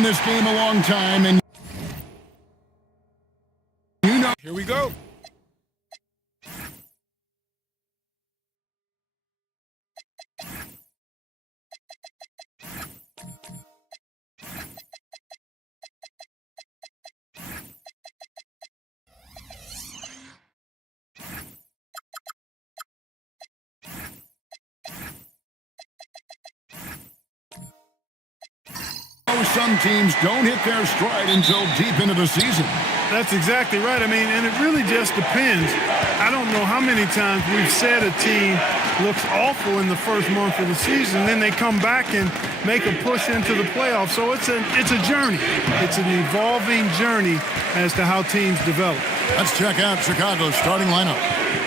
in this game a long time, and you know. Here we go. Some teams don't hit their stride until deep into the season. That's exactly right. I mean, and it really just depends. I don't know how many times we've said a team looks awful in the first month of the season, then they come back and make a push into the playoffs. So it's a journey. It's an evolving journey as to how teams develop. Let's check out Chicago's starting lineup.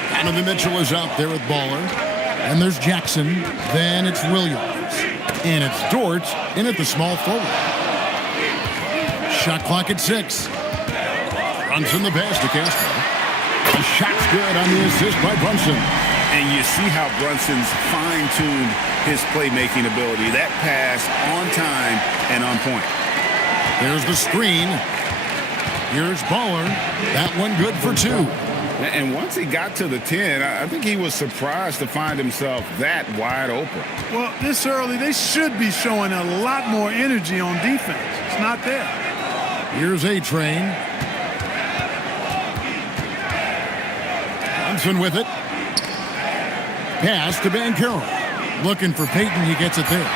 Donovan Mitchell is out there with Baller. And there's Jackson. Then it's Williams. And it's Dort in at the small forward. Shot clock at 6. Brunson the pass to Castro. The shot's good on the assist by Brunson. And you see how Brunson's fine-tuned his playmaking ability. That pass on time and on point. There's the screen. Here's Baller. That one good for 2. And once he got to the 10, I think he was surprised to find himself that wide open. Well, this early, they should be showing a lot more energy on defense. It's not there. Here's A-Train. Brunson with it. Pass to Banchero. Looking for Payton. He gets it there.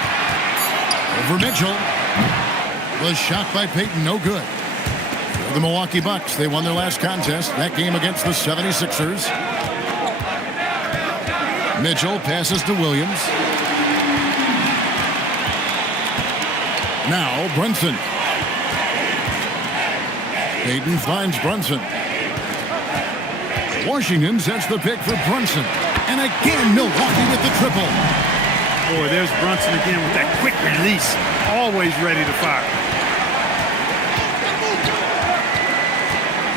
Over Mitchell. Was shot by Payton. No good. The Milwaukee Bucks, they won their last contest, that game against the 76ers. Mitchell passes to Williams. Now Brunson. Payton finds Brunson. Washington sets the pick for Brunson. And again, Milwaukee with the triple. Boy, there's Brunson again with that quick release. Always ready to fire.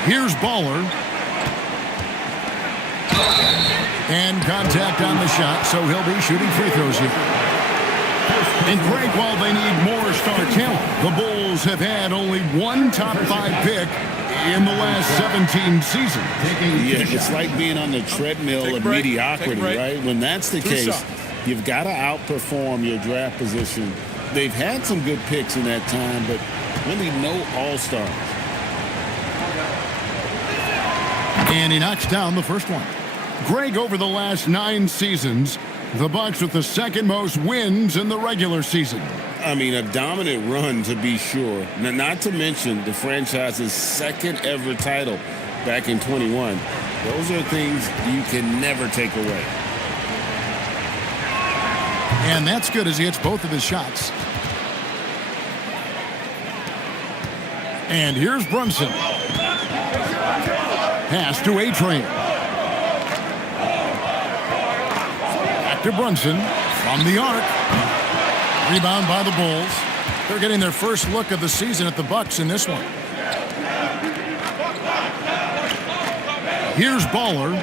Here's Baller. And contact on the shot, so he'll be shooting free throws here. And Greg, while they need more star talent, the Bulls have had only one top 5 pick in the last 17 seasons. Yeah, it's like being on the treadmill of mediocrity, right? When that's the case, you've got to outperform your draft position. They've had some good picks in that time, but really no all-stars. And he knocks down the first one. Greg, over the last 9 seasons, the Bucks with the second most wins in the regular season. I mean, a dominant run to be sure. Now, not to mention the franchise's second ever title back in 21. Those are things you can never take away. And that's good as he hits both of his shots. And here's Brunson. Pass to A-Train. Back to Brunson from the arc. Rebound by the Bulls. They're getting their first look of the season at the Bucks in this one. Here's Baller.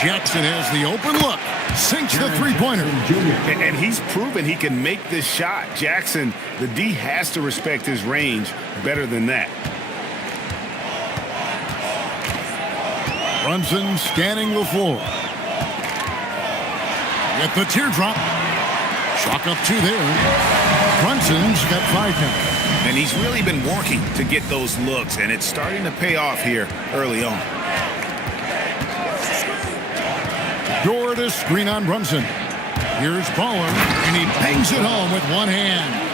Jackson has the open look. Sinks the three-pointer. And he's proven he can make this shot. Jackson, the D has to respect his range better than that. Brunson scanning the floor. Get the teardrop. Chalk up 2 there. Brunson's got 5 now. And he's really been working to get those looks, and it's starting to pay off here early on. Door to screen on Brunson. Here's Baller, and he bangs it home with one hand.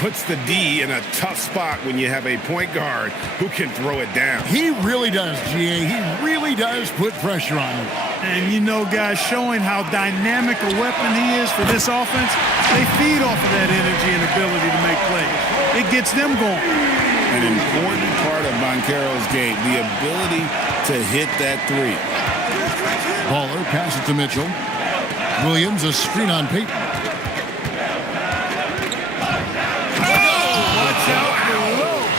Puts the D in a tough spot when you have a point guard who can throw it down. He really does, GA. He really does put pressure on him. And you know, guys, showing how dynamic a weapon he is for this offense, they feed off of that energy and ability to make plays. It gets them going. An important part of Banchero's game, the ability to hit that 3. Baller passes to Mitchell. Williams, a screen on Payton.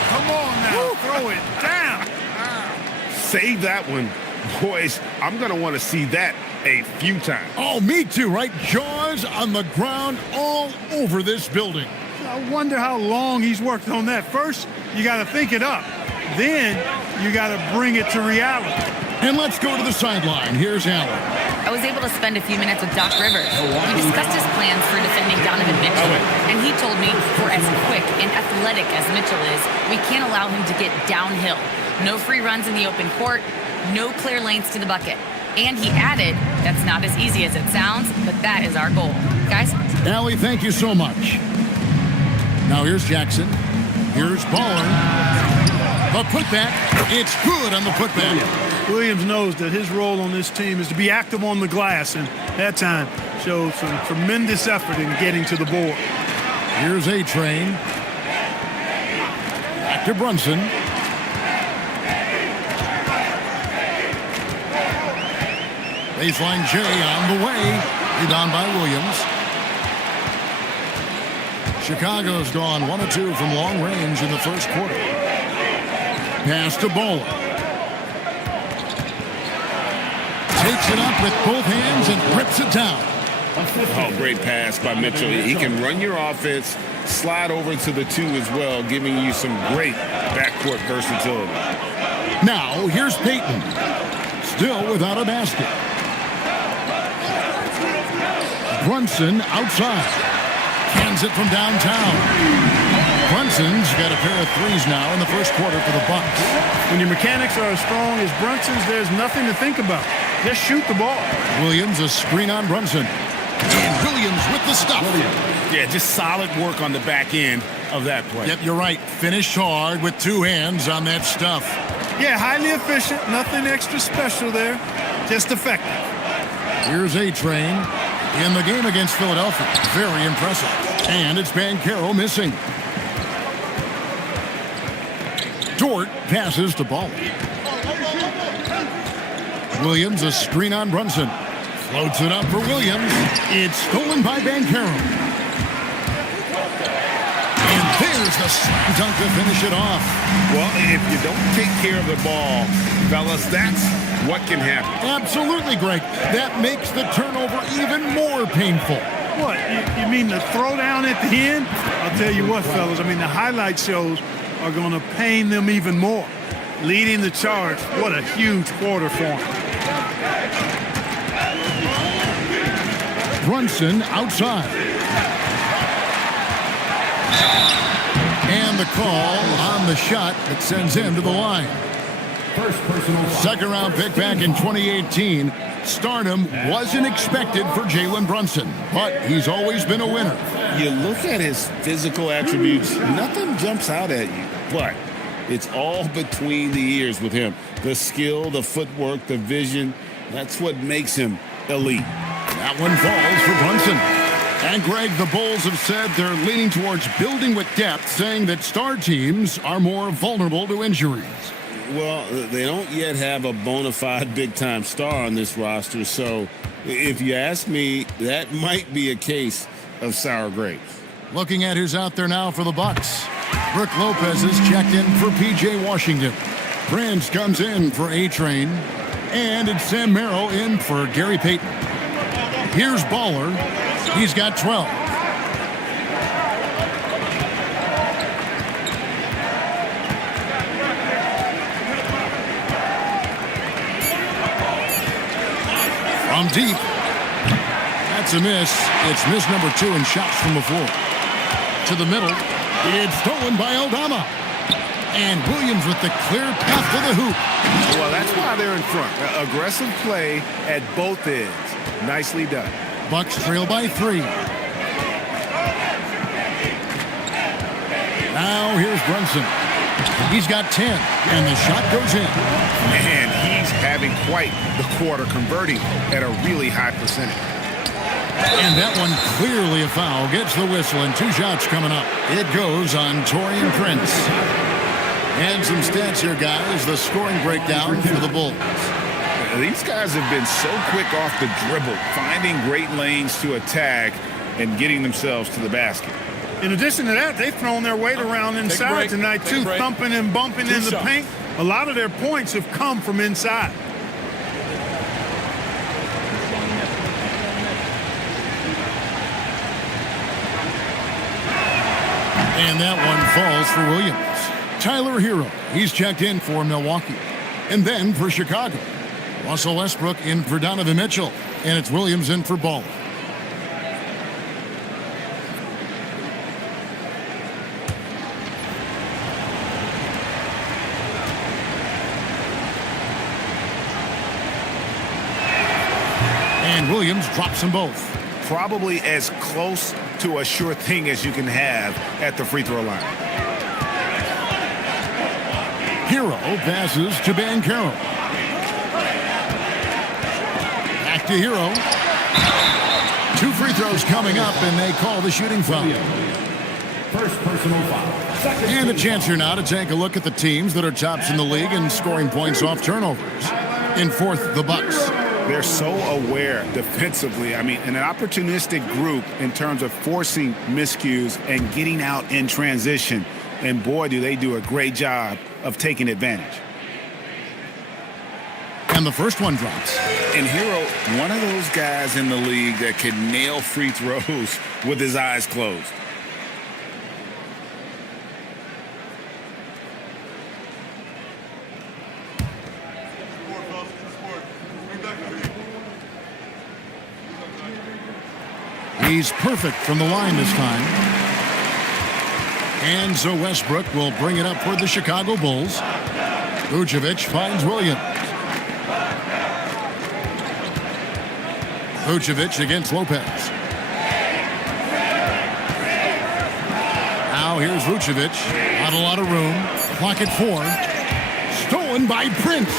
Come on now, throw it down. Save that one. Boys, I'm going to want to see that a few times. Oh, me too, right? Jaws on the ground all over this building. I wonder how long he's worked on that. First, you got to think it up. Then you got to bring it to reality. And let's go to the sideline. Here's Allen. I was able to spend a few minutes with Doc Rivers. We discussed his plans for defending Donovan Mitchell, and he told me for as quick and athletic as Mitchell is, we can't allow him to get downhill. No free runs in the open court, no clear lanes to the bucket. And he added, that's not as easy as it sounds, but that is our goal. Guys? Allie, thank you so much. Now here's Jackson. Here's Baller. The putback. It's good on the putback. Williams knows that his role on this team is to be active on the glass, and that time showed some tremendous effort in getting to the board. Here's A-Train. Back to Brunson. Baseline J on the way. Rebound by Williams. Chicago's gone 1 of 2 from long range in the first quarter. Pass to Bowler. Takes it up with both hands and rips it down. Oh, great pass by Mitchell. He can run your offense, slide over to the 2 as well, giving you some great backcourt versatility. Now, here's Payton. Still without a basket. Brunson outside. Cans it from downtown. Brunson's got a pair of threes now in the first quarter for the Bucks. When your mechanics are as strong as Brunson's, there's nothing to think about. Just shoot the ball. Williams, a screen on Brunson. And Williams with the stuff. Yeah, just solid work on the back end of that play. Yep, you're right. Finished hard with 2 hands on that stuff. Yeah, highly efficient. Nothing extra special there. Just effective. Here's A-Train in the game against Philadelphia. Very impressive. And it's Banchero missing. Dort passes to Ball. Williams, a screen on Brunson. Floats it up for Williams. It's stolen by Banchero. And there's the slam dunk to finish it off. Well, if you don't take care of the ball, fellas, that's what can happen. Absolutely, Greg. That makes the turnover even more painful. What, you mean the throwdown at the end? I'll tell you what, fellas, I mean, the highlight shows are going to pain them even more. Leading the charge, what a huge quarter for him. Brunson outside. And the call on the shot that sends him to the line. Second round pick back in 2018. Stardom wasn't expected for Jalen Brunson, but he's always been a winner. You look at his physical attributes, nothing jumps out at you, but it's all between the ears with him. The skill, the footwork, the vision, that's what makes him elite. That one falls for Brunson. And Greg, the Bulls have said they're leaning towards building with depth, saying that star teams are more vulnerable to injuries. Well, they don't yet have a bona fide big-time star on this roster, so if you ask me, that might be a case of sour grapes. Looking at who's out there now for the Bucks. Brook Lopez is checked in for P.J. Washington. Prince comes in for A-Train. And it's Sam Merrill in for Gary Payton. Here's Baller. He's got 12. From deep. That's a miss. It's miss number 2 in shots from the floor. To the middle. It's stolen by Aldama. And Williams with the clear path to the hoop. Well, that's why they're in front. Aggressive play at both ends. Nicely done. Bucks trail by 3. Now here's Brunson. He's got 10, and the shot goes in. And he's having quite the quarter, converting at a really high percentage. And that one clearly a foul. Gets the whistle, and 2 shots coming up. It goes on Taurean Prince. And some stats here, guys. The scoring breakdown for the Bulls. These guys have been so quick off the dribble, finding great lanes to attack and getting themselves to the basket. In addition to that, they've thrown their weight around inside tonight, too, thumping and bumping in the paint. A lot of their points have come from inside. And that one falls for Williams. Tyler Hero, he's checked in for Milwaukee. And then for Chicago, Russell Westbrook in for Donovan Mitchell. And it's Williams in for Ball. And Williams drops them both. Probably as close to a sure thing as you can have at the free throw line. Hero passes to Banchero. Back to Hero. 2 free throws coming up, and they call the shooting foul. First personal foul. And a chance here now to take a look at the teams that are tops in the league in scoring points off turnovers. In fourth, the Bucks. They're so aware defensively. I mean, an opportunistic group in terms of forcing miscues and getting out in transition. And boy, do they do a great job of taking advantage. And the first one drops. And Hero, one of those guys in the league that can nail free throws with his eyes closed. He's perfect from the line this time. And so Westbrook will bring it up for the Chicago Bulls. Vucevic finds Williams. Vucevic against Lopez. Now here's Vucevic. Not a lot of room. Clock at 4. Stolen by Prince.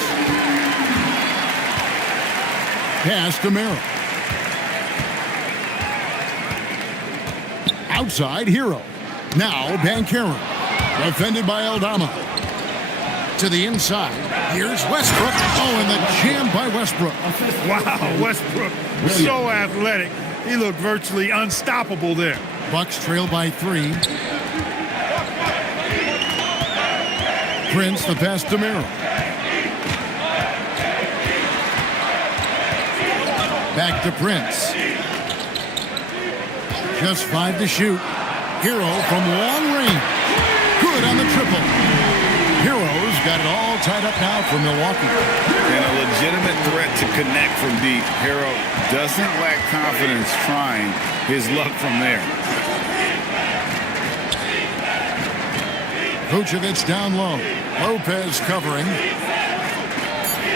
Pass to Merrill. Outside, Hero. Now, Banchero. Defended by Aldama. To the inside. Here's Westbrook. Oh, and the jam by Westbrook. Wow, Westbrook, so athletic. He looked virtually unstoppable there. Bucks trail by 3. Prince, the pass to Merrill. Back to Prince. Just 5 to shoot. Hero from long range. Good on the triple. Hero's got it all tied up now for Milwaukee. And a legitimate threat to connect from deep. Hero doesn't lack confidence trying his luck from there. Vucevic down low. Lopez covering.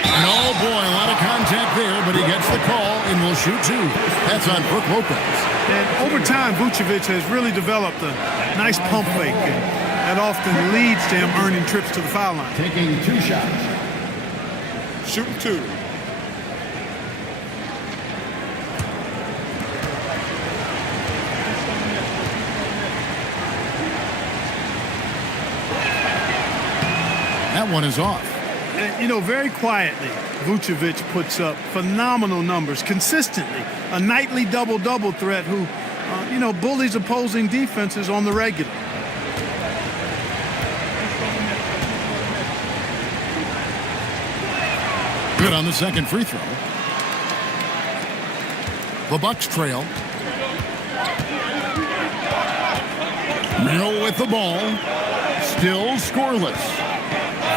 And oh boy, a lot of contact there, but he gets the call and will shoot 2. That's on Brook Lopez. And over time, Vucevic has really developed a nice pump fake. And that often leads to him earning trips to the foul line. Taking 2 shots. Shooting 2. That one is off. And, you know, very quietly, Vucevic puts up phenomenal numbers consistently. A nightly double-double threat who, bullies opposing defenses on the regular. Good on the second free throw. The Bucks trail. Merrill with the ball. Still scoreless.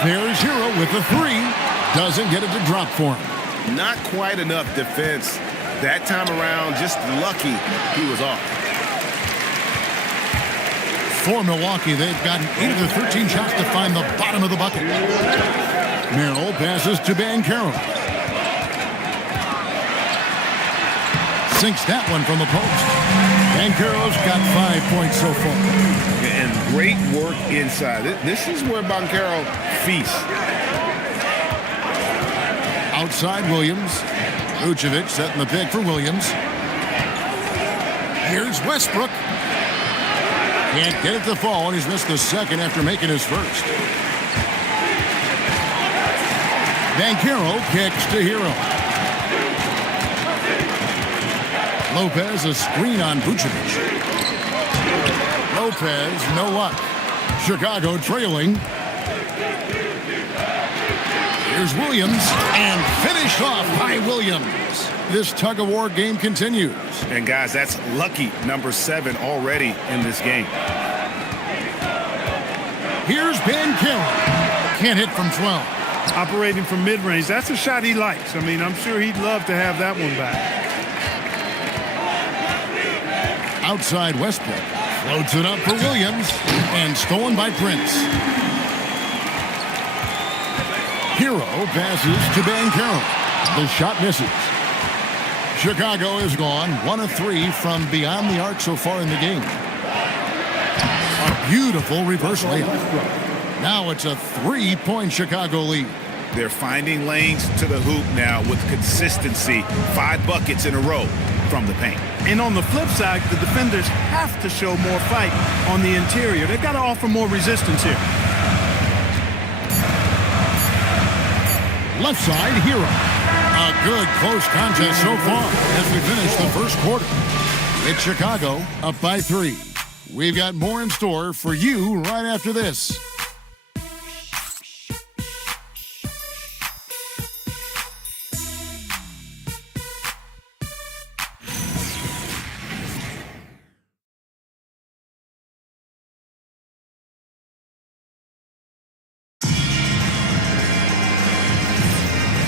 There's Hero with the 3. Doesn't get it to drop for him. Not quite enough defense that time around. Just lucky he was off. For Milwaukee, they've gotten 8 of the 13 shots to find the bottom of the bucket. Merrill passes to Banchero. Sinks that one from the post. Banchero's got 5 points so far. And great work inside. This is where Banchero feasts. Outside Williams. Vucevic setting the pick for Williams. Here's Westbrook. Can't get it to fall, and he's missed the second after making his first. Banchero kicks to Hero. Lopez a screen on Vucevic. Lopez, no luck. Chicago trailing. Here's Williams, and finished off by Williams. This tug-of-war game continues. And guys, that's lucky number 7 already in this game. Here's Ben Carroll. Can't hit from 12. Operating from mid-range, that's a shot he likes. I mean, I'm sure he'd love to have that one back. Outside Westbrook. Floats it up for Williams. And stolen by Prince. Hero passes to Ben Carroll. The shot misses. Chicago is gone 1 of 3 from beyond the arc so far in the game. A beautiful reverse layup. Now it's a 3-point Chicago lead. They're finding lanes to the hoop now with consistency. 5 buckets in a row from the paint. And on the flip side, the defenders have to show more fight on the interior. They've got to offer more resistance here. Left side, Hero. A good close contest so far as we finish the first quarter. It's Chicago up by 3. We've got more in store for you right after this.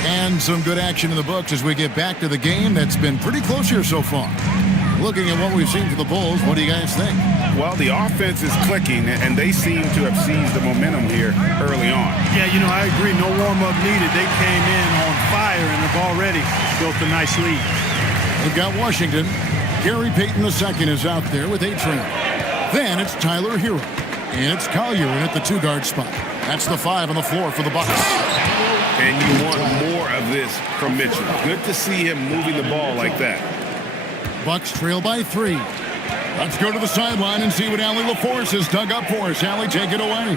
And some good action in the books as we get back to the game that's been pretty close here so far. Looking at what we've seen for the Bulls, what do you guys think? Well, the offense is clicking, and they seem to have seized the momentum here early on. Yeah, I agree. No warm-up needed. They came in on fire and have already built a nice lead. We've got Washington. Gary Payton II is out there with A-Train. Then it's Tyler Hero. And it's Collier in at the 2-guard spot. That's the 5 on the floor for the Bucks. And you want more of this from Mitchell. Good to see him moving the ball like that. Bucks trail by 3. Let's go to the sideline and see what Allie LaForce has dug up for us. Allie, take it away.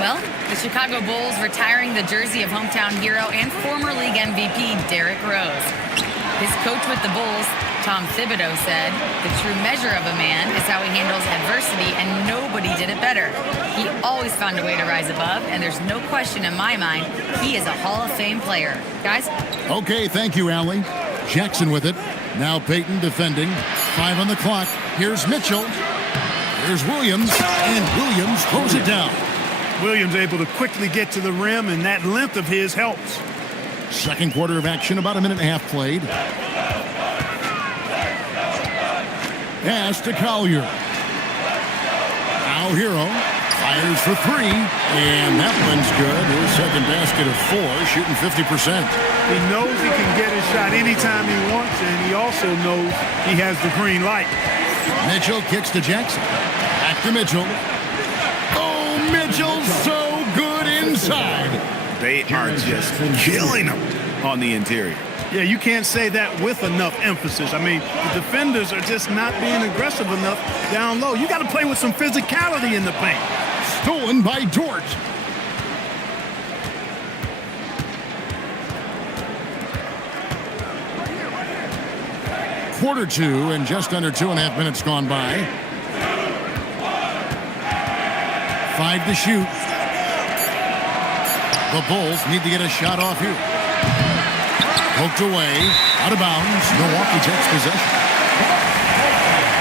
Well, the Chicago Bulls retiring the jersey of hometown hero and former league MVP Derrick Rose. His coach with the Bulls, Tom Thibodeau, said, "The true measure of a man is how he handles adversity, and nobody did it better. He always found a way to rise above, and there's no question in my mind he is a Hall of Fame player." Guys? Okay, thank you, Allie. Jackson with it. Now Payton defending. 5 on the clock. Here's Mitchell. Here's Williams, and Williams throws it down. Williams able to quickly get to the rim, and that length of his helps. Second quarter of action, about a minute and a half played. Pass to Collier. Now Hero fires for 3, and that one's good. His second basket of 4, shooting 50%. He knows he can get his shot anytime he wants, and he also knows he has the green light. Mitchell kicks to Jackson. Back to Mitchell. Oh, Mitchell's so good inside. They are just killing them on the interior. Yeah, you can't say that with enough emphasis. I mean, the defenders are just not being aggressive enough down low. You got to play with some physicality in the paint. Stolen by Dort. Quarter 2 and just under 2.5 minutes gone by. 5 to shoot. The Bulls need to get a shot off here. Poked away, out of bounds. Milwaukee takes possession.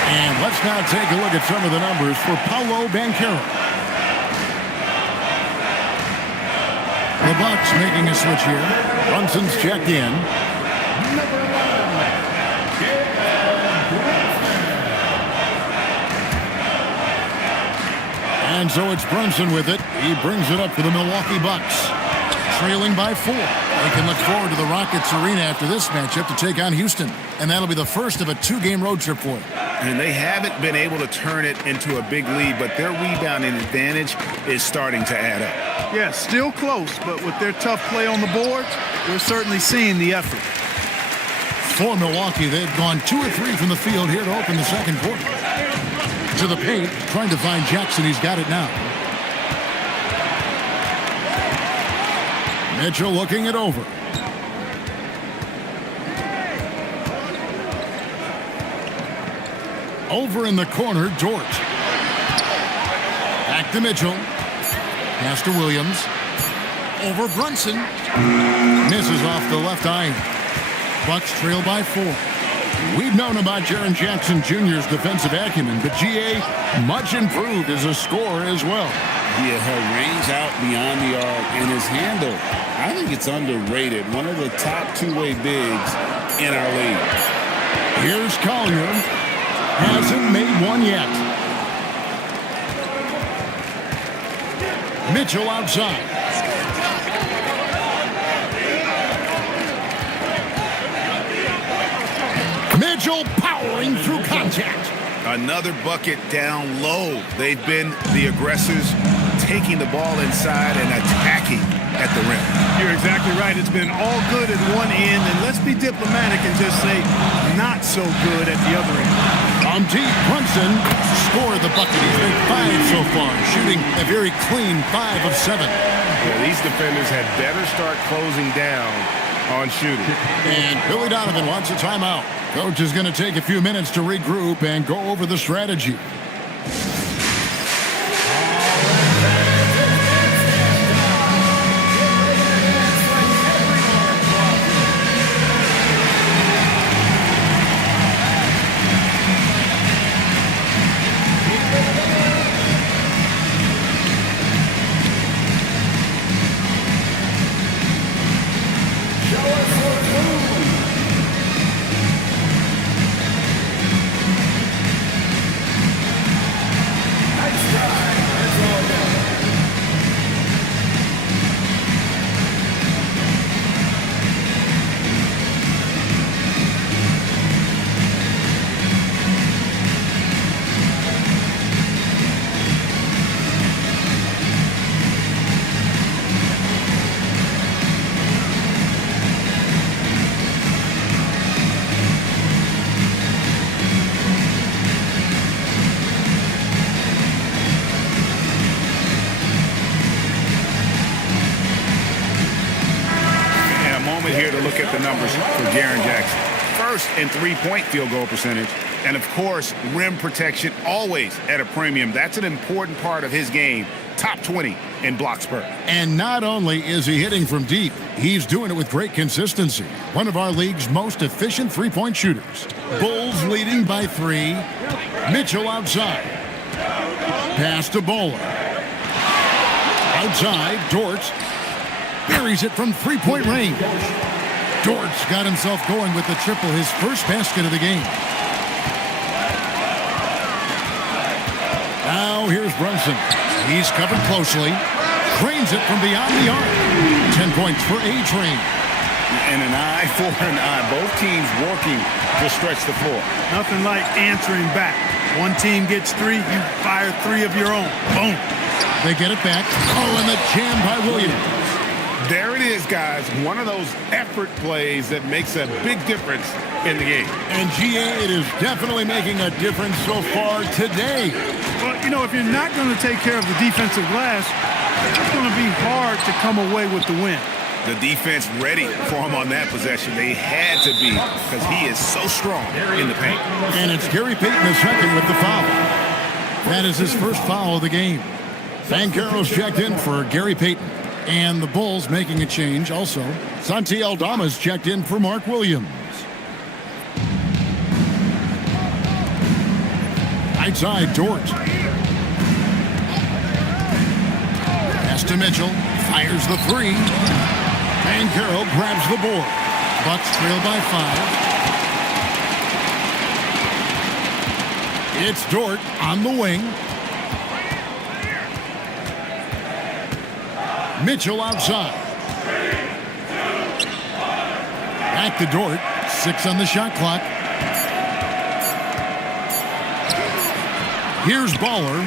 And let's now take a look at some of the numbers for Paolo Banchero. The Bucks making a switch here. Brunson's checked in. And so it's Brunson with it. He brings it up for the Milwaukee Bucks. Trailing by 4. They can look forward to the Rockets Arena after this matchup to take on Houston. And that'll be the first of a 2-game road trip for them. And they haven't been able to turn it into a big lead, but their rebounding advantage is starting to add up. Yeah, still close, but with their tough play on the boards, we're certainly seeing the effort. For Milwaukee, they've gone 2 or 3 from the field here to open the second quarter. To the paint, trying to find Jackson. He's got it now. Mitchell looking it over. Over in the corner, Dort. Back to Mitchell. Pass to Williams. Over Brunson. Misses off the left eye. Bucks trail by 4. We've known about Jaren Jackson Jr.'s defensive acumen, but GA much improved as a scorer as well. Yeah, her range out beyond the arc and his handle, I think it's underrated. One of the top two-way bigs in our league. Here's Collier. Hasn't made one yet. Mitchell outside. Mitchell powering through contact. Another bucket down low. They've been the aggressors, taking the ball inside and attacking at the rim. You're exactly right. It's been all good at one end, and let's be diplomatic and just say not so good at the other end. From deep, Brunson scored the bucket. He's made 5 so far, shooting a very clean 5 of 7. Yeah, these defenders had better start closing down on shooting. And Billy Donovan wants a timeout. Coach is going to take a few minutes to regroup and go over the strategy. Here to look at the numbers for Jaren Jackson. First in three-point field goal percentage, and of course, rim protection always at a premium. That's an important part of his game. Top 20 in block spurt. And not only is he hitting from deep, he's doing it with great consistency. One of our league's most efficient three-point shooters. Bulls leading by 3. Mitchell outside. Pass to Bowler. Outside, Dort buries it from three-point range. Dort's got himself going with the triple, his first basket of the game. Now here's Brunson. He's covered closely. Cranes it from beyond the arc. 10 points for A-Train. And an eye for an eye. Both teams working to stretch the floor. Nothing like answering back. One team gets 3, you fire 3 of your own. Boom. They get it back. Oh, and the jam by Williams. There it is, guys. One of those effort plays that makes a big difference in the game. And GA, it is definitely making a difference so far today. Well, you know, if you're not going to take care of the defensive glass, it's going to be hard to come away with the win. The defense ready for him on that possession. They had to be, because he is so strong in the paint. And it's Gary Payton the second with the foul. That is his first foul of the game. Banchero's checked in for Gary Payton. And the Bulls making a change also. Santi Aldama's checked in for Mark Williams. Outside, Dort. Pass to Mitchell. Fires the 3. Banchero grabs the board. Bucks trail by 5. It's Dort on the wing. Mitchell outside. Back to Dort. 6 on the shot clock. Here's Baller.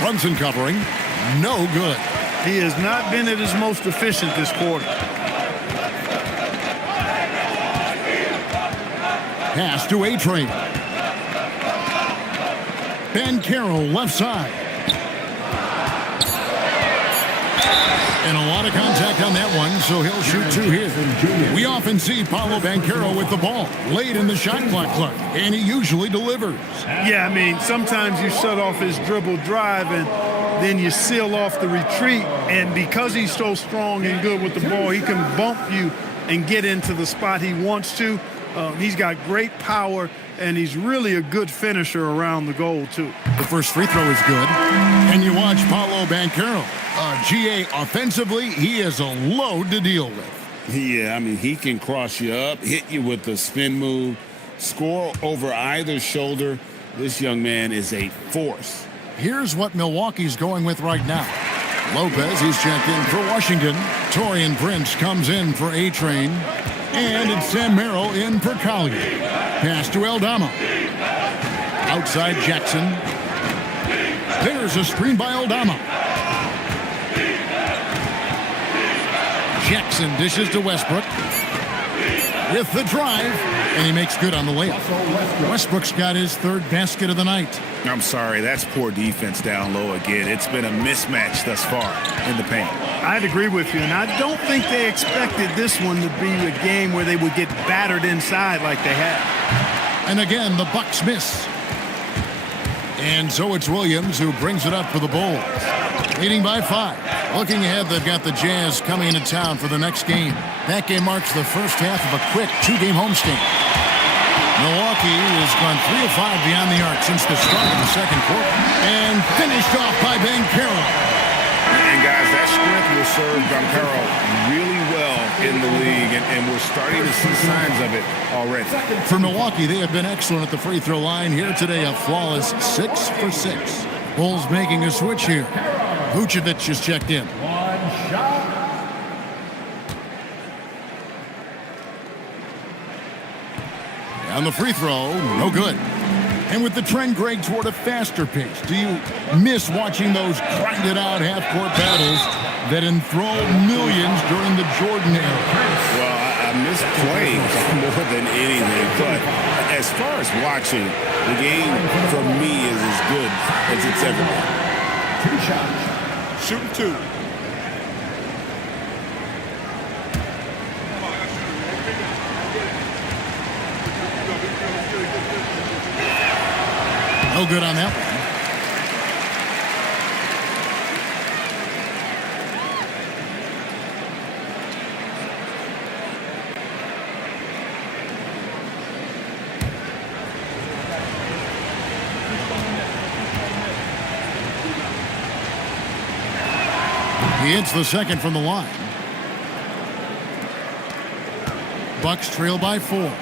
Brunson covering. No good. He has not been at his most efficient this quarter. Pass to A-Train. Banchero left side. And a lot of contact on that one, so he'll shoot 2 here. We often see Paolo Banchero with the ball late in the shot clock, and he usually delivers. Yeah, I mean, sometimes you shut off his dribble drive and then you seal off the retreat. And because he's so strong and good with the ball, he can bump you and get into the spot he wants to. He's got great power and he's really a good finisher around the goal, too. The first free throw is good. And you watch Paolo Banchero. GA, offensively, he is a load to deal with. Yeah, I mean, he can cross you up, hit you with the spin move, score over either shoulder. This young man is a force. Here's what Milwaukee's going with right now. Lopez, he's checked in for Washington. Torian Prince comes in for A-Train. And it's Sam Merrill in for Collier. Pass to Aldama. Outside Jackson. There's a screen by Aldama. Jackson dishes to Westbrook. With the drive. And he makes good on the layup. Westbrook's got his third basket of the night. I'm sorry, that's poor defense down low again. It's been a mismatch thus far in the paint. I'd agree with you, and I don't think they expected this one to be a game where they would get battered inside like they have. And again, the Bucks miss. And so it's Williams who brings it up for the Bulls. Leading by 5. Looking ahead, they've got the Jazz coming into town for the next game. That game marks the first half of a quick 2-game homestand. Milwaukee has gone 3 of 5 beyond the arc since the start of the second quarter. And finished off by Banchero. And guys, that strength will serve Banchero really well in the league, and we're starting to see signs of it already. For Milwaukee, they have been excellent at the free throw line. Here today, a flawless 6 for 6. Bulls making a switch here. Vucevic is checked in. One shot. On the free throw, no good. And with the trend, Greg, toward a faster pace, do you miss watching those grinded-out half-court battles that enthralled millions during the Jordan era? Well, I miss playing more than anything, but as far as watching, the game for me is as good as it's ever been. 2 shots. Shooting 2. No good on that one. He hits the second from the line. Bucks trail by 4.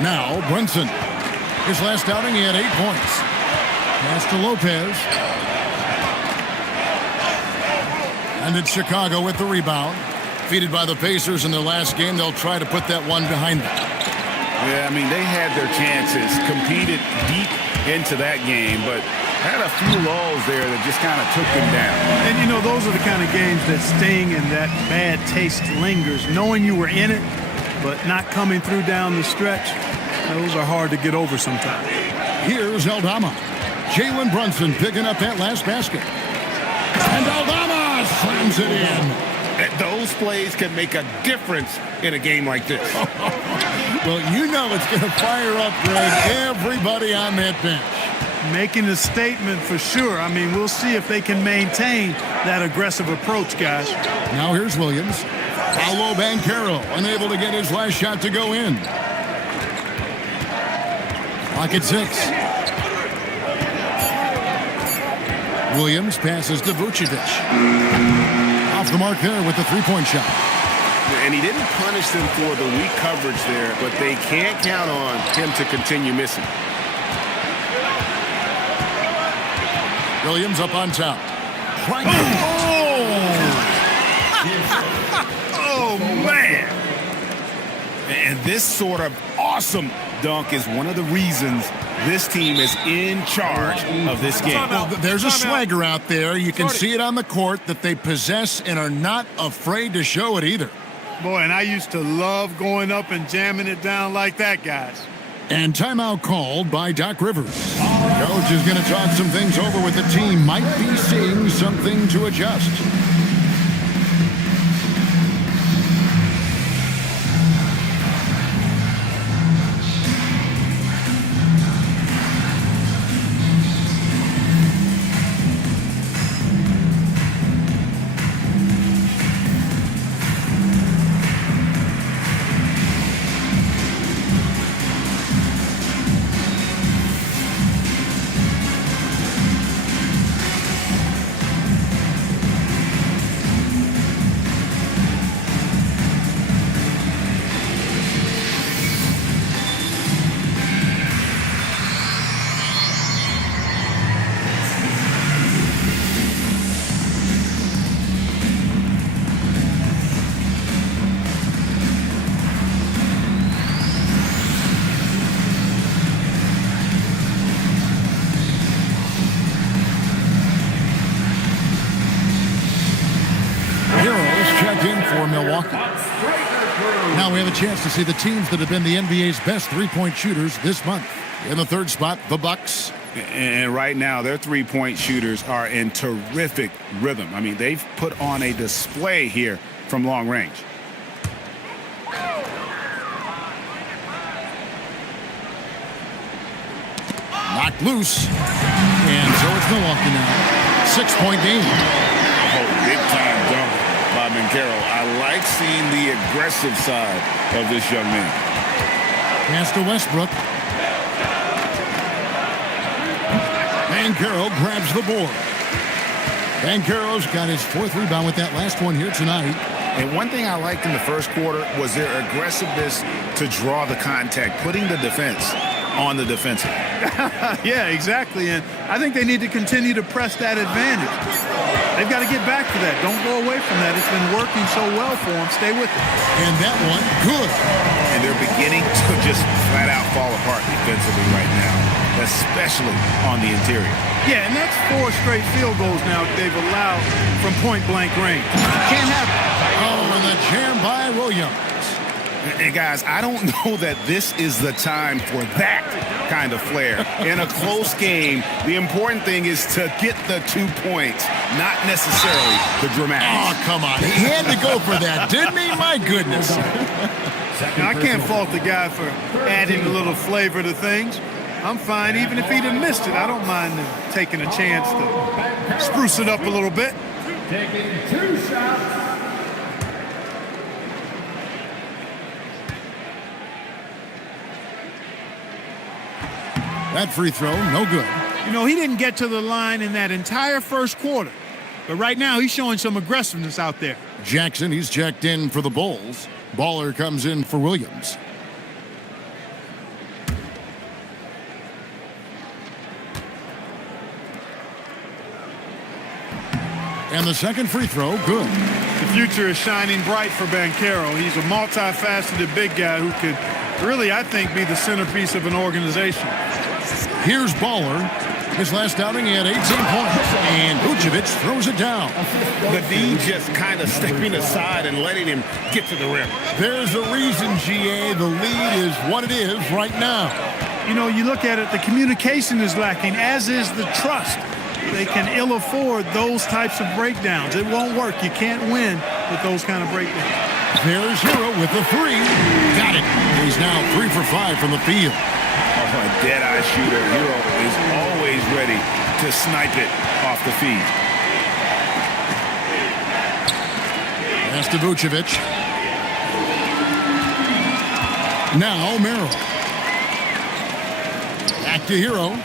Now, Brunson. His last outing, he had 8 points. Pass to Lopez. And it's Chicago with the rebound. Defeated by the Pacers in their last game, they'll try to put that one behind them. Yeah, I mean, they had their chances, competed deep into that game, but had a few lulls there that just kind of took them down. And, you know, those are the kind of games that sting and that bad taste lingers. Knowing you were in it, but not coming through down the stretch, those are hard to get over sometimes. Here's Aldama. Jalen Brunson picking up that last basket. And Aldama slams it in. Those plays can make a difference in a game like this. Well, you know it's going to fire up, Greg, everybody on that bench. Making a statement for sure. I mean, we'll see if they can maintain that aggressive approach, guys. Now here's Williams. Paolo Banchero unable to get his last shot to go in. Clock at 6. Williams passes to Vucevic. Off the mark there with the three-point shot. And he didn't punish them for the weak coverage there, but they can't count on him to continue missing. Williams up on top. Oh, man. And this sort of awesome dunk is one of the reasons this team is in charge of this game. Well, there's a swagger out there. You can see it on the court that they possess and are not afraid to show it either. Boy, and I used to love going up and jamming it down like that, guys. And timeout called by Doc Rivers. Coach is going to talk some things over with the team. Might be seeing something to adjust. for Milwaukee. Now we have a chance to see the teams that have been the NBA's best three-point shooters this month. In the third spot, the Bucks. And right now, their three-point shooters are in terrific rhythm. I mean, they've put on a display here from long range. Knocked loose. And so it's Milwaukee now. 6-point game. Oh, big-time dunk by Banchero. I like seeing the aggressive side of this young man. Pass to Westbrook. Banchero grabs the board. Banchero's got his fourth rebound with that last one here tonight. And one thing I liked in the first quarter was their aggressiveness to draw the contact, putting the defense on the defensive. Yeah, exactly. And I think they need to continue to press that advantage. They've got to get back to that. Don't go away from that. It's been working so well for them. Stay with it. And that one, good. And they're beginning to just flat out fall apart defensively right now, especially on the interior. Yeah, and that's 4 straight field goals now they've allowed from point-blank range. Can't have it. Oh, and the jam by Williams. And guys, I don't know that this is the time for that kind of flair. In a close game, the important thing is to get the 2 points, not necessarily the dramatics. Oh, come on. He had to go for that, didn't he? My goodness. Now, I can't fault the guy for adding a little flavor to things. I'm fine. Even if he'd have missed it, I don't mind taking a chance to spruce it up a little bit. Taking 2 shots. That free throw, no good. You know, he didn't get to the line in that entire first quarter. But right now, he's showing some aggressiveness out there. Jackson, he's checked in for the Bulls. Baller comes in for Williams. And the second free throw, good. The future is shining bright for Banchero. He's a multifaceted big guy who could really, I think, be the centerpiece of an organization. Here's Baller. His last outing, he had 18 points. And Vucevic throws it down. The D just kind of stepping aside and letting him get to the rim. There's a reason, GA. The lead is what it is right now. You know, you look at it, the communication is lacking, as is the trust. They can ill afford those types of breakdowns. It won't work. You can't win with those kind of breakdowns. There's Hero with the three. Got it. He's now 3 for 5 from the field. Oh, a dead-eye shooter. Hero is always ready to snipe it off the feed. Pass to Vucevic. Now Merrill. Back to Hero.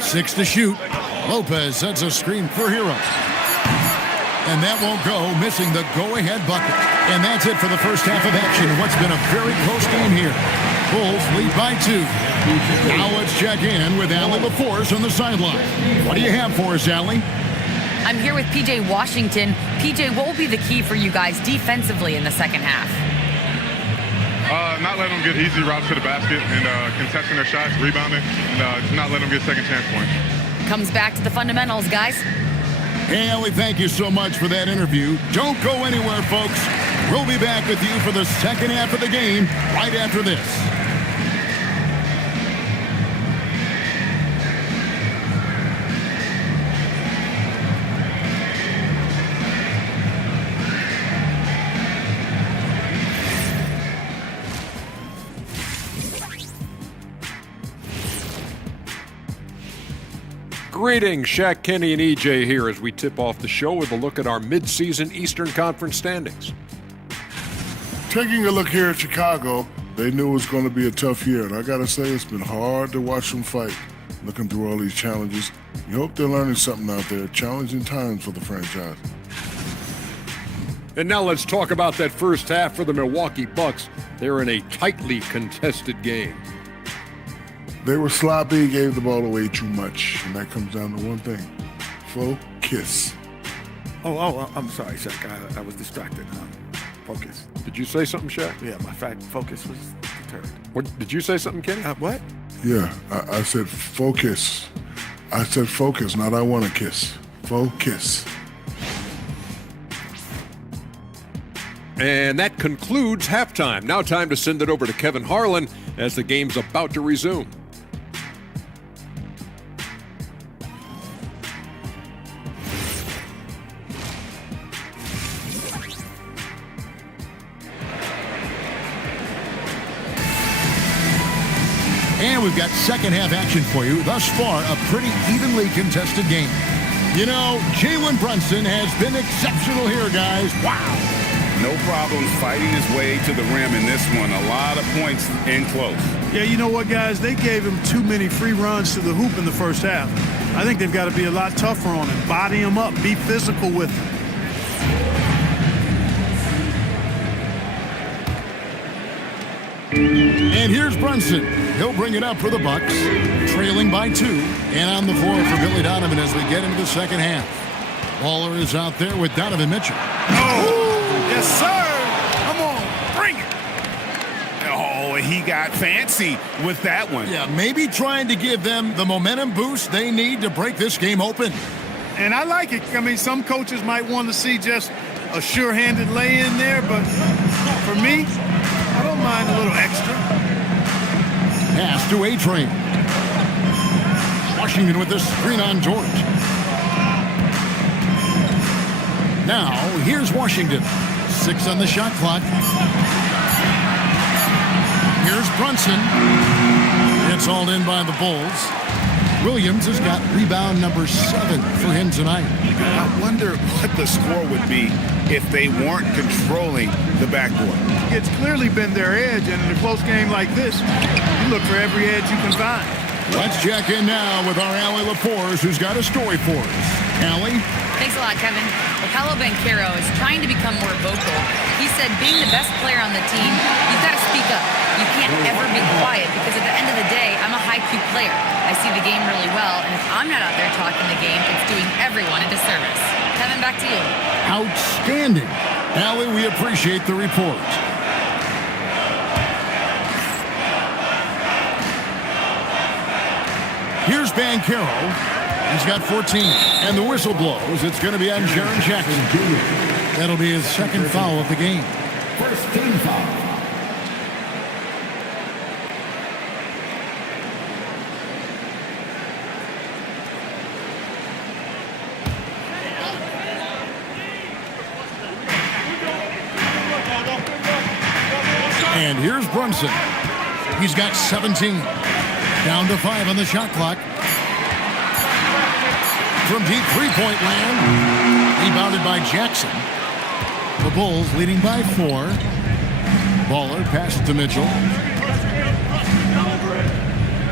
Six to shoot. Lopez sets a screen for Hero. And that won't go, missing the go-ahead bucket. And that's it for the first half of action in what's been a very close game here. Bulls lead by 2. Now let's check in with Allie LaForce on the sideline. What do you have for us, Allie? I'm here with PJ Washington. PJ, what will be the key for you guys defensively in the second half? Not letting them get easy routes to the basket and contesting their shots, rebounding, and not letting them get second chance points. Comes back to the fundamentals, guys. Hey, Allie, thank you so much for that interview. Don't go anywhere, folks. We'll be back with you for the second half of the game right after this. Greetings, Shaq Kenny and EJ here as we tip off the show with a look at our midseason Eastern Conference standings. Taking a look here at Chicago, they knew it was going to be a tough year, and I got to say it's been hard to watch them fight, looking through all these challenges. You hope they're learning something out there, challenging times for the franchise. And now let's talk about that first half for the Milwaukee Bucks. They're in a tightly contested game. They were sloppy, gave the ball away too much, and that comes down to one thing: focus. Oh, I'm sorry, Shaq. I was distracted. Focus. Did you say something, Shaq? Yeah, my focus was deterred. What did you say something, Kenny? What? Yeah, I said focus. I said focus, not I want to kiss. Focus. And that concludes halftime. Now time to send it over to Kevin Harlan as the game's about to resume. And we've got second half action for you. Thus far, a pretty evenly contested game. You know, Jalen Brunson has been exceptional here, guys. Wow. No problems fighting his way to the rim in this one. A lot of points in close. Yeah, you know what, guys? They gave him too many free runs to the hoop in the first half. I think they've got to be a lot tougher on him. Body him up. Be physical with him. And here's Brunson. He'll bring it up for the Bucks, trailing by 2. And on the floor for Billy Donovan as we get into the second half. Baller is out there with Donovan Mitchell. Oh, yes, sir. Come on, bring it. Oh, he got fancy with that one. Yeah, maybe trying to give them the momentum boost they need to break this game open. And I like it. I mean, some coaches might want to see just a sure-handed lay-in there, but for me, I don't mind a little extra. Pass to A-Train. Washington with the screen on George. Now, here's Washington. 6 on the shot clock. Here's Brunson. It's all in by the Bulls. Williams has got rebound number 7 for him tonight. I wonder what the score would be if they weren't controlling the backboard. It's clearly been their edge, and in a close game like this, you look for every edge you can find. Let's check in now with our Allie Lafours, who's got a story for us. Allie? Thanks a lot, Kevin. Well, Paolo Banchero is trying to become more vocal. He said being the best player on the team, you've got to speak up. You can't ever be quiet because at the end of the day, I'm a high-Q player. I see the game really well, and if I'm not out there talking the game, it's doing everyone a disservice. Kevin, back to you. Outstanding. Allie, we appreciate the report. Here's Banchero. He's got 14. And the whistle blows. It's going to be on Jaren Jackson. That'll be his second foul of the game. First team foul. And here's Brunson. He's got 17. Down to 5 on the shot clock. From deep three-point land. Rebounded by Jackson. The Bulls leading by 4. Baller passes to Mitchell.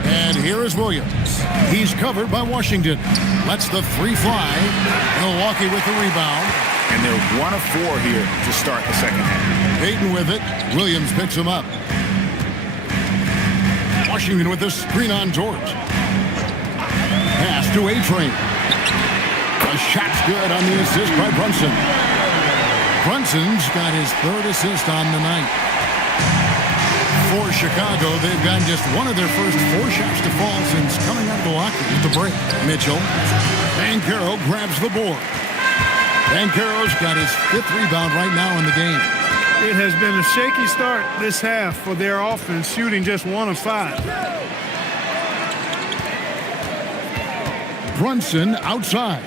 And here is Williams. He's covered by Washington. Lets the 3 fly. Milwaukee with the rebound. And they're 1 of 4 here to start the second half. Payton with it. Williams picks him up. Washington with the screen on George. Pass to A-Train. The shot's good on the assist by Brunson. Brunson's got his 3rd assist on the night. For Chicago, they've gotten just one of their first 4 shots to fall since coming out of the locker with the break. Mitchell. Banchero grabs the board. Banchero's got his 5th rebound right now in the game. It has been a shaky start this half for their offense, shooting just 1 of 5. Brunson outside.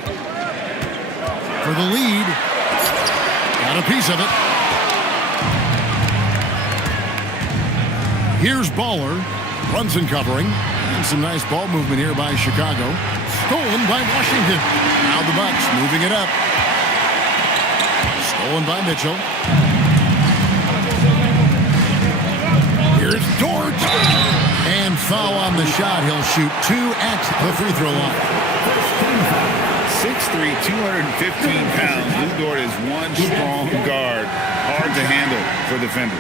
For the lead. Got a piece of it. Here's Baller. Brunson covering. And some nice ball movement here by Chicago. Stolen by Washington. Now the Bucks moving it up. Stolen by Mitchell. Here's George. And foul on the shot. He'll shoot 2 at the free throw line. 6'3", 215 pounds. Lou Dort is one strong guard. Hard to handle for defenders.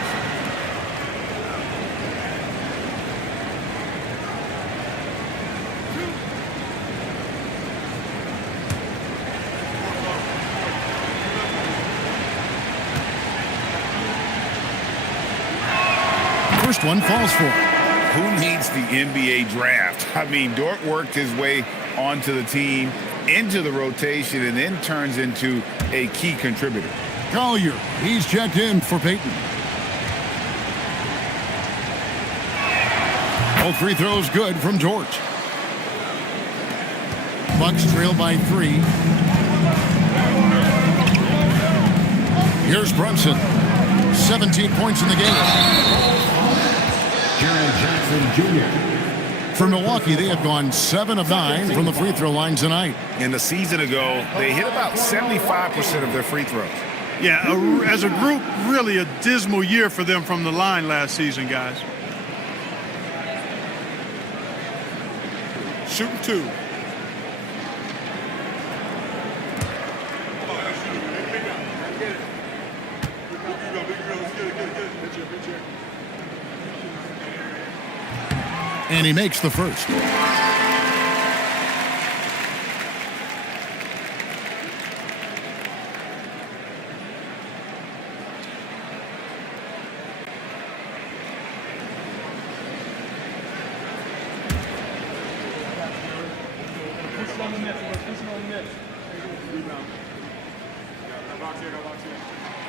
First one falls for. Who needs the NBA draft? I mean, Dort worked his way onto the team, into the rotation, and then turns into a key contributor. Collier, he's checked in for Peyton. All free throws good from George. Bucks trail by 3. Here's Brunson. 17 points in the game. Jaren Jackson Jr. For Milwaukee, they have gone 7 of 9 from the free throw line tonight. And a season ago, they hit about 75% of their free throws. Yeah, as a group, really a dismal year for them from the line last season, guys. Shooting 2. And he makes the first.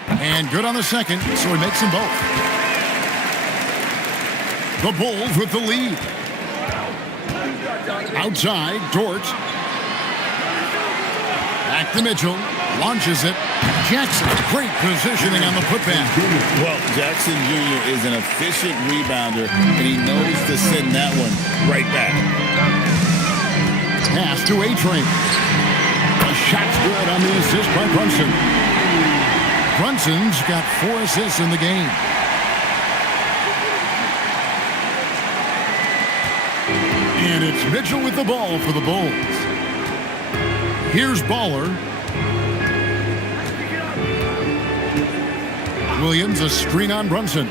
And good on the second, so he makes them both. The Bulls with the lead. Outside, Dort. Back to Mitchell. Launches it. Jackson, great positioning on the putback. Well, Jackson Jr. is an efficient rebounder, and he knows to send that one right back. Pass to A-Train. The shot's good on the assist by Brunson. Brunson's got 4 assists in the game. And it's Mitchell with the ball for the Bulls. Here's Baller. Williams, a screen on Brunson.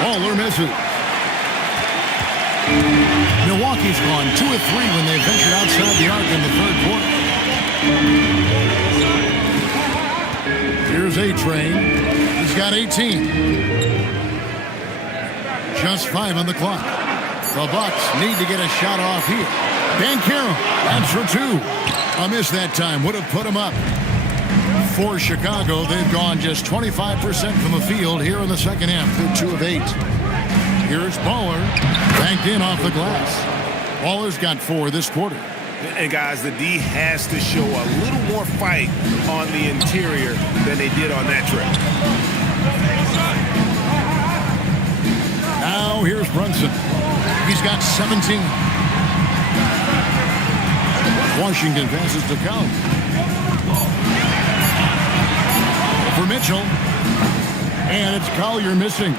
Baller misses. Milwaukee's gone 2 of 3 when they ventured outside the arc in the third quarter. Here's A-Train. He's got 18. Just 5 on the clock. The Bucks need to get a shot off here. Banchero, that's for 2. A miss that time would have put him up. For Chicago, they've gone just 25% from the field here in the second half. They're 2 of 8. Here's Baller, banked in off the glass. Baller's got 4 this quarter. And guys, the D has to show a little more fight on the interior than they did on that trip. Now here's Brunson. He's got 17. Washington passes to Count. For Mitchell. And it's Collier missing.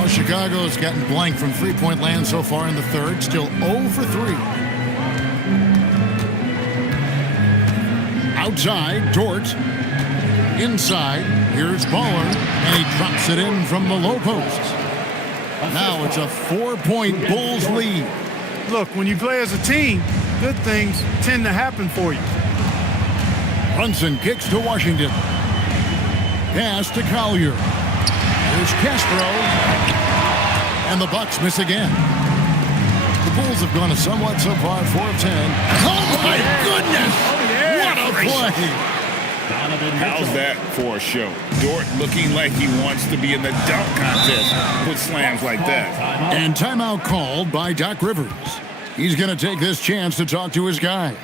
Oh, Chicago's gotten blank from three-point land so far in the third. Still 0 for 3. Outside, Dort. Inside, here's Baller. And he drops it in from the low post. Now it's a 4-point Bulls lead. Look, when you play as a team, good things tend to happen for you. Brunson kicks to Washington. Pass to Collier. Here's Castro. And the Bucks miss again. The Bulls have gone a somewhat so far 4 of 10. Oh, my goodness! What a play! How's that for a show? Dort looking like he wants to be in the dunk contest with slams like that. And timeout called by Doc Rivers. He's going to take this chance to talk to his guys.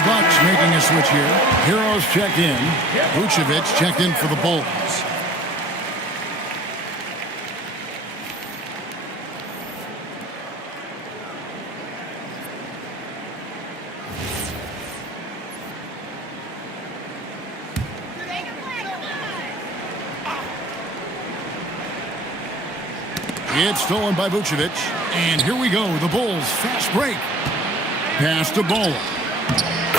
The Bucks making a switch here. Heroes checked in. Vucevic checked in for the Bulls. It's stolen by Vucevic. And here we go. The Bulls fast break. Pass to Bol.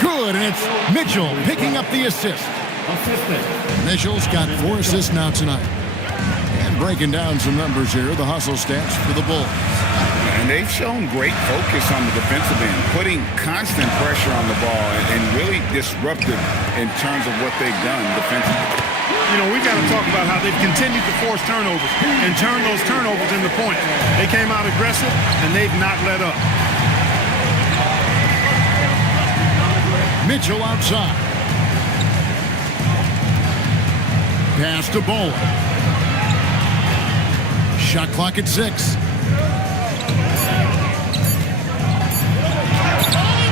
Good, and it's Mitchell picking up the assist. Mitchell's got 4 assists now tonight. And breaking down some numbers here, the hustle stats for the Bulls. And they've shown great focus on the defensive end, putting constant pressure on the ball and really disruptive in terms of what they've done defensively. You know, we've got to talk about how they've continued to force turnovers and turn those turnovers into points. They came out aggressive, and they've not let up. Mitchell outside. Pass to Bol. Shot clock at 6.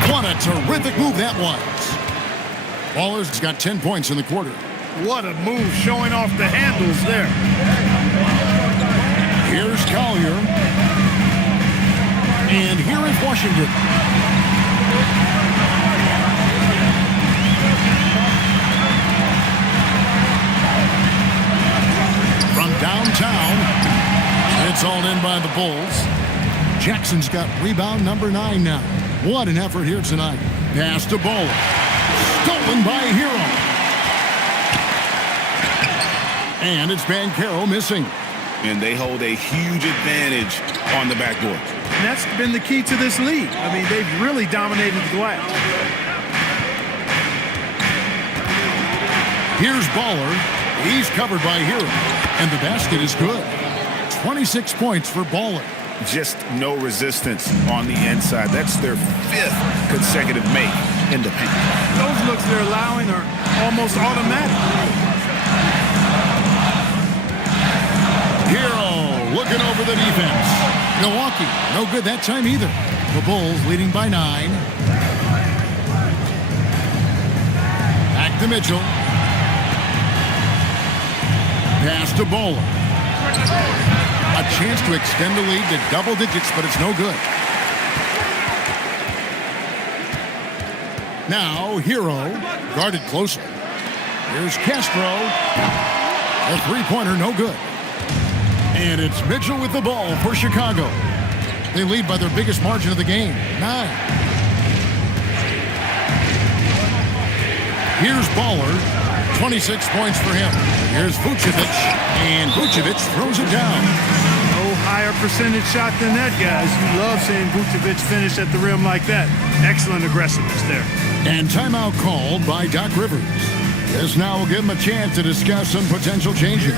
What a terrific move that was. Baller's got 10 points in the quarter. What a move, showing off the handles there. Here's Collier. And here is Washington. From downtown, it's all in by the Bulls. Jackson's got rebound number 9 now. What an effort here tonight. Pass to Bowler. Stolen by Hero. And it's Banchero missing. And they hold a huge advantage on the backboard. And that's been the key to this league. I mean, they've really dominated the glass. Here's Baller. He's covered by Hero. And the basket is good. 26 points for Baller. Just no resistance on the inside. That's their 5th consecutive make in the paint. Those looks they're allowing are almost automatic. Hero looking over the defense. Milwaukee, no good that time either. The Bulls leading by 9. Back to Mitchell. Pass to Bowler. A chance to extend the lead to double digits, but it's no good. Now, Hero guarded closer. Here's Castro. A three-pointer, no good. And it's Mitchell with the ball for Chicago. They lead by their biggest margin of the game, 9. Here's Baller, 26 points for him. Here's Vucevic, and Vucevic throws it down. No higher percentage shot than that, guys. You love seeing Vucevic finish at the rim like that. Excellent aggressiveness there. And timeout called by Doc Rivers. This now will give him a chance to discuss some potential changes.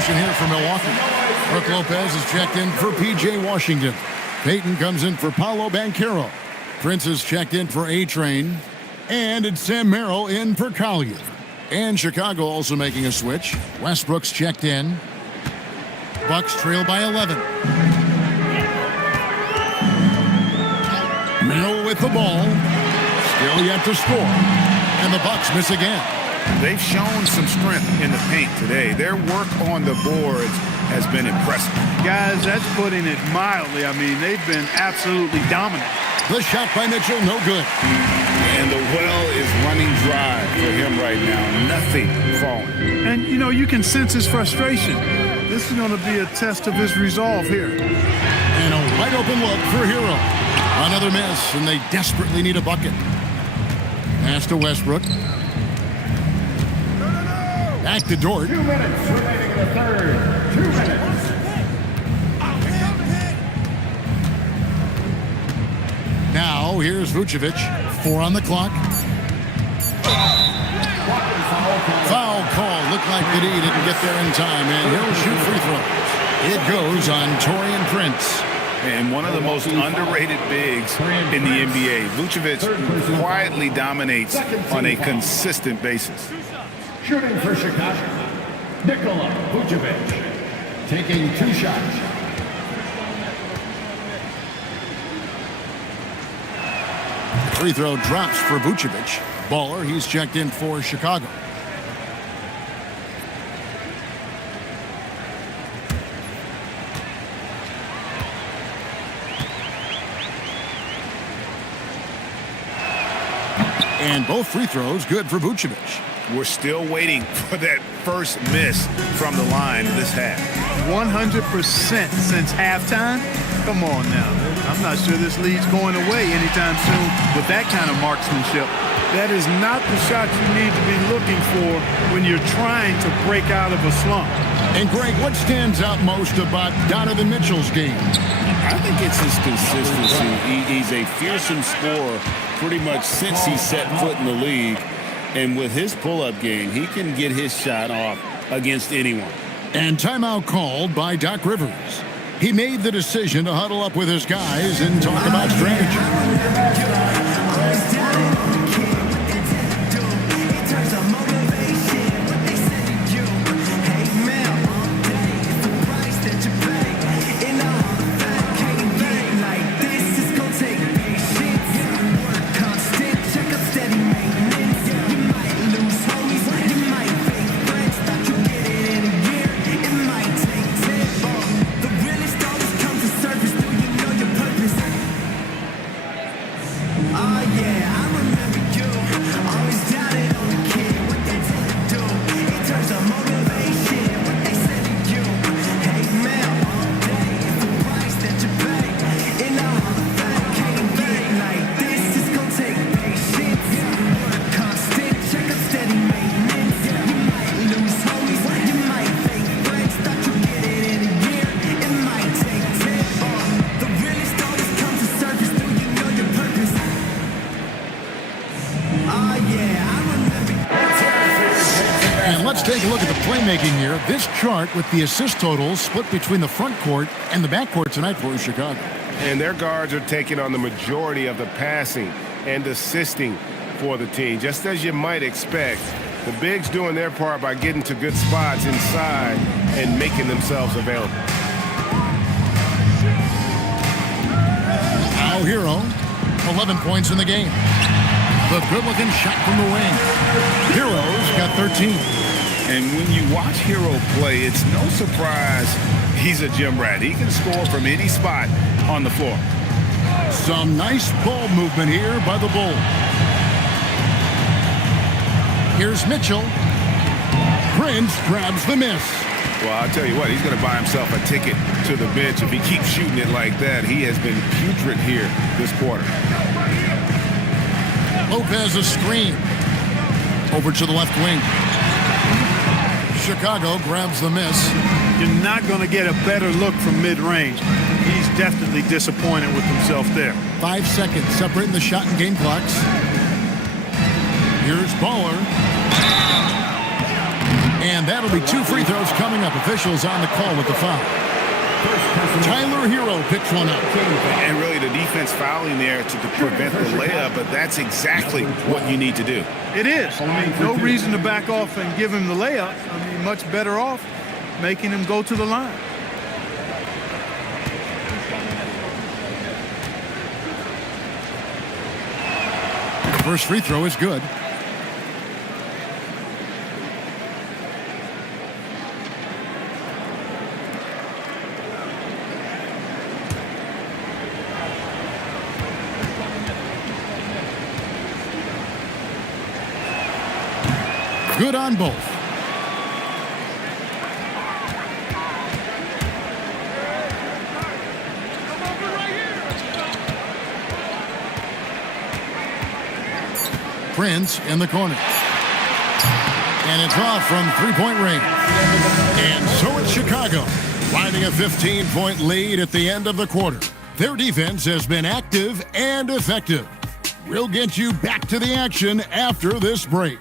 Here for Milwaukee. Brook Lopez is checked in for P.J. Washington. Payton comes in for Paolo Banchero. Prince is checked in for A-Train. And it's Sam Merrill in for Collier. And Chicago also making a switch. Westbrook's checked in. Bucks trail by 11. Merrill with the ball. Still yet to score. And the Bucks miss again. They've shown some strength in the paint today. Their work on the boards has been impressive. Guys, that's putting it mildly. I mean, they've been absolutely dominant. The shot by Mitchell, no good. And the well is running dry for him right now. Nothing falling. And, you know, you can sense his frustration. This is going to be a test of his resolve here. And a wide open look for Hero. Another miss, and they desperately need a bucket. Pass to Westbrook. Back to Dort. 2 minutes remaining in the third. 2 minutes. Now, here's Vucevic. 4 on the clock. Foul call. Looked like the D didn't get there in time, and he'll shoot free throws. It goes on Taurean Prince. And one of the most underrated bigs in the NBA. Vucevic quietly dominates on a consistent basis. Shooting for Chicago, Nikola Vucevic, taking 2 shots. Free throw drops for Vucevic. Baller, he's checked in for Chicago. And both free throws good for Vucevic. We're still waiting for that first miss from the line this half. 100% since halftime? Come on now. I'm not sure this lead's going away anytime soon with that kind of marksmanship. That is not the shot you need to be looking for when you're trying to break out of a slump. And Greg, what stands out most about Donovan Mitchell's game? I think it's his consistency. He's a fearsome scorer pretty much since he set foot in the league. And with his pull-up game, he can get his shot off against anyone. And timeout called by Doc Rivers. He made the decision to huddle up with his guys and talk about strategy. Take a look at the playmaking here. This chart with the assist totals split between the front court and the back court tonight for Chicago. And their guards are taking on the majority of the passing and assisting for the team. Just as you might expect, the bigs doing their part by getting to good spots inside and making themselves available. Now Hero, 11 points in the game. The good-looking shot from the wing. Hero's got 13. And when you watch Hero play, it's no surprise he's a gym rat. He can score from any spot on the floor. Some nice ball movement here by the Bulls. Here's Mitchell. Prince grabs the miss. Well, I'll tell you what, he's going to buy himself a ticket to the bench. If he keeps shooting it like that, he has been putrid here this quarter. Lopez a screen. Over to the left wing. Chicago grabs the miss. You're not going to get a better look from mid-range. He's definitely disappointed with himself there. 5 seconds separating the shot and game clocks. Here's Baller. And that'll be 2 free throws coming up. Officials on the call with the foul. Tyler Hero picks one up. And really the defense fouling there to prevent the layup, but that's exactly what you need to do. It is. I mean, no reason to back off and give him the layup. I mean, much better off making him go to the line. First free throw is good. Good on both. Prince in the corner. And it's off from three-point range. And so it's Chicago, finding a 15-point lead at the end of the quarter. Their defense has been active and effective. We'll get you back to the action after this break.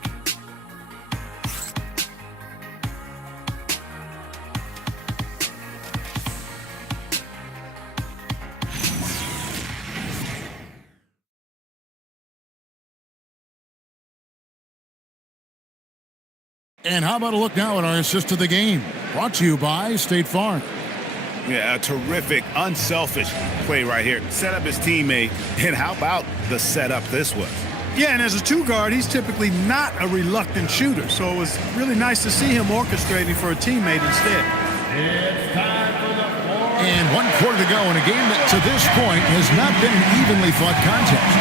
And how about a look now at our assist of the game? Brought to you by State Farm. Yeah, a terrific, unselfish play right here. Set up his teammate, and how about the setup this was? Yeah, and as a two guard, he's typically not a reluctant shooter, so it was really nice to see him orchestrating for a teammate instead. And 1 quarter to go in a game that to this point has not been an evenly fought contest.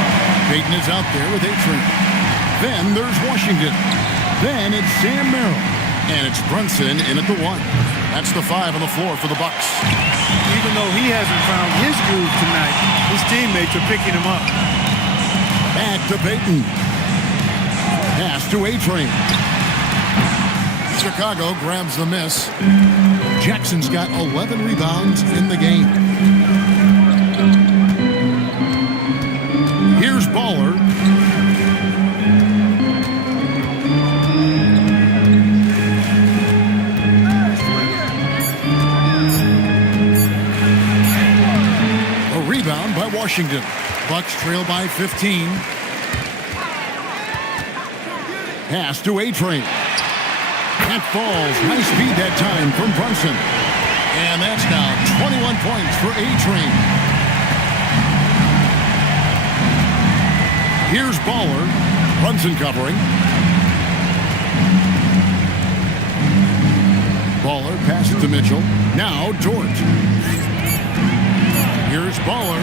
Payton is out there with 8 3. Then there's Washington. Then it's Sam Merrill. And it's Brunson in at the 1. That's the 5 on the floor for the Bucks. Even though he hasn't found his groove tonight, his teammates are picking him up. Back to Payton. Pass to A-Train. Chicago grabs the miss. Jackson's got 11 rebounds in the game. Here's Baller. Rebound by Washington. Bucks trail by 15. Pass to A-Train. That falls. Nice speed that time from Brunson. And that's now 21 points for A-Train. Here's Baller. Brunson covering. Baller passes to Mitchell. Now Dort. Here's Baller.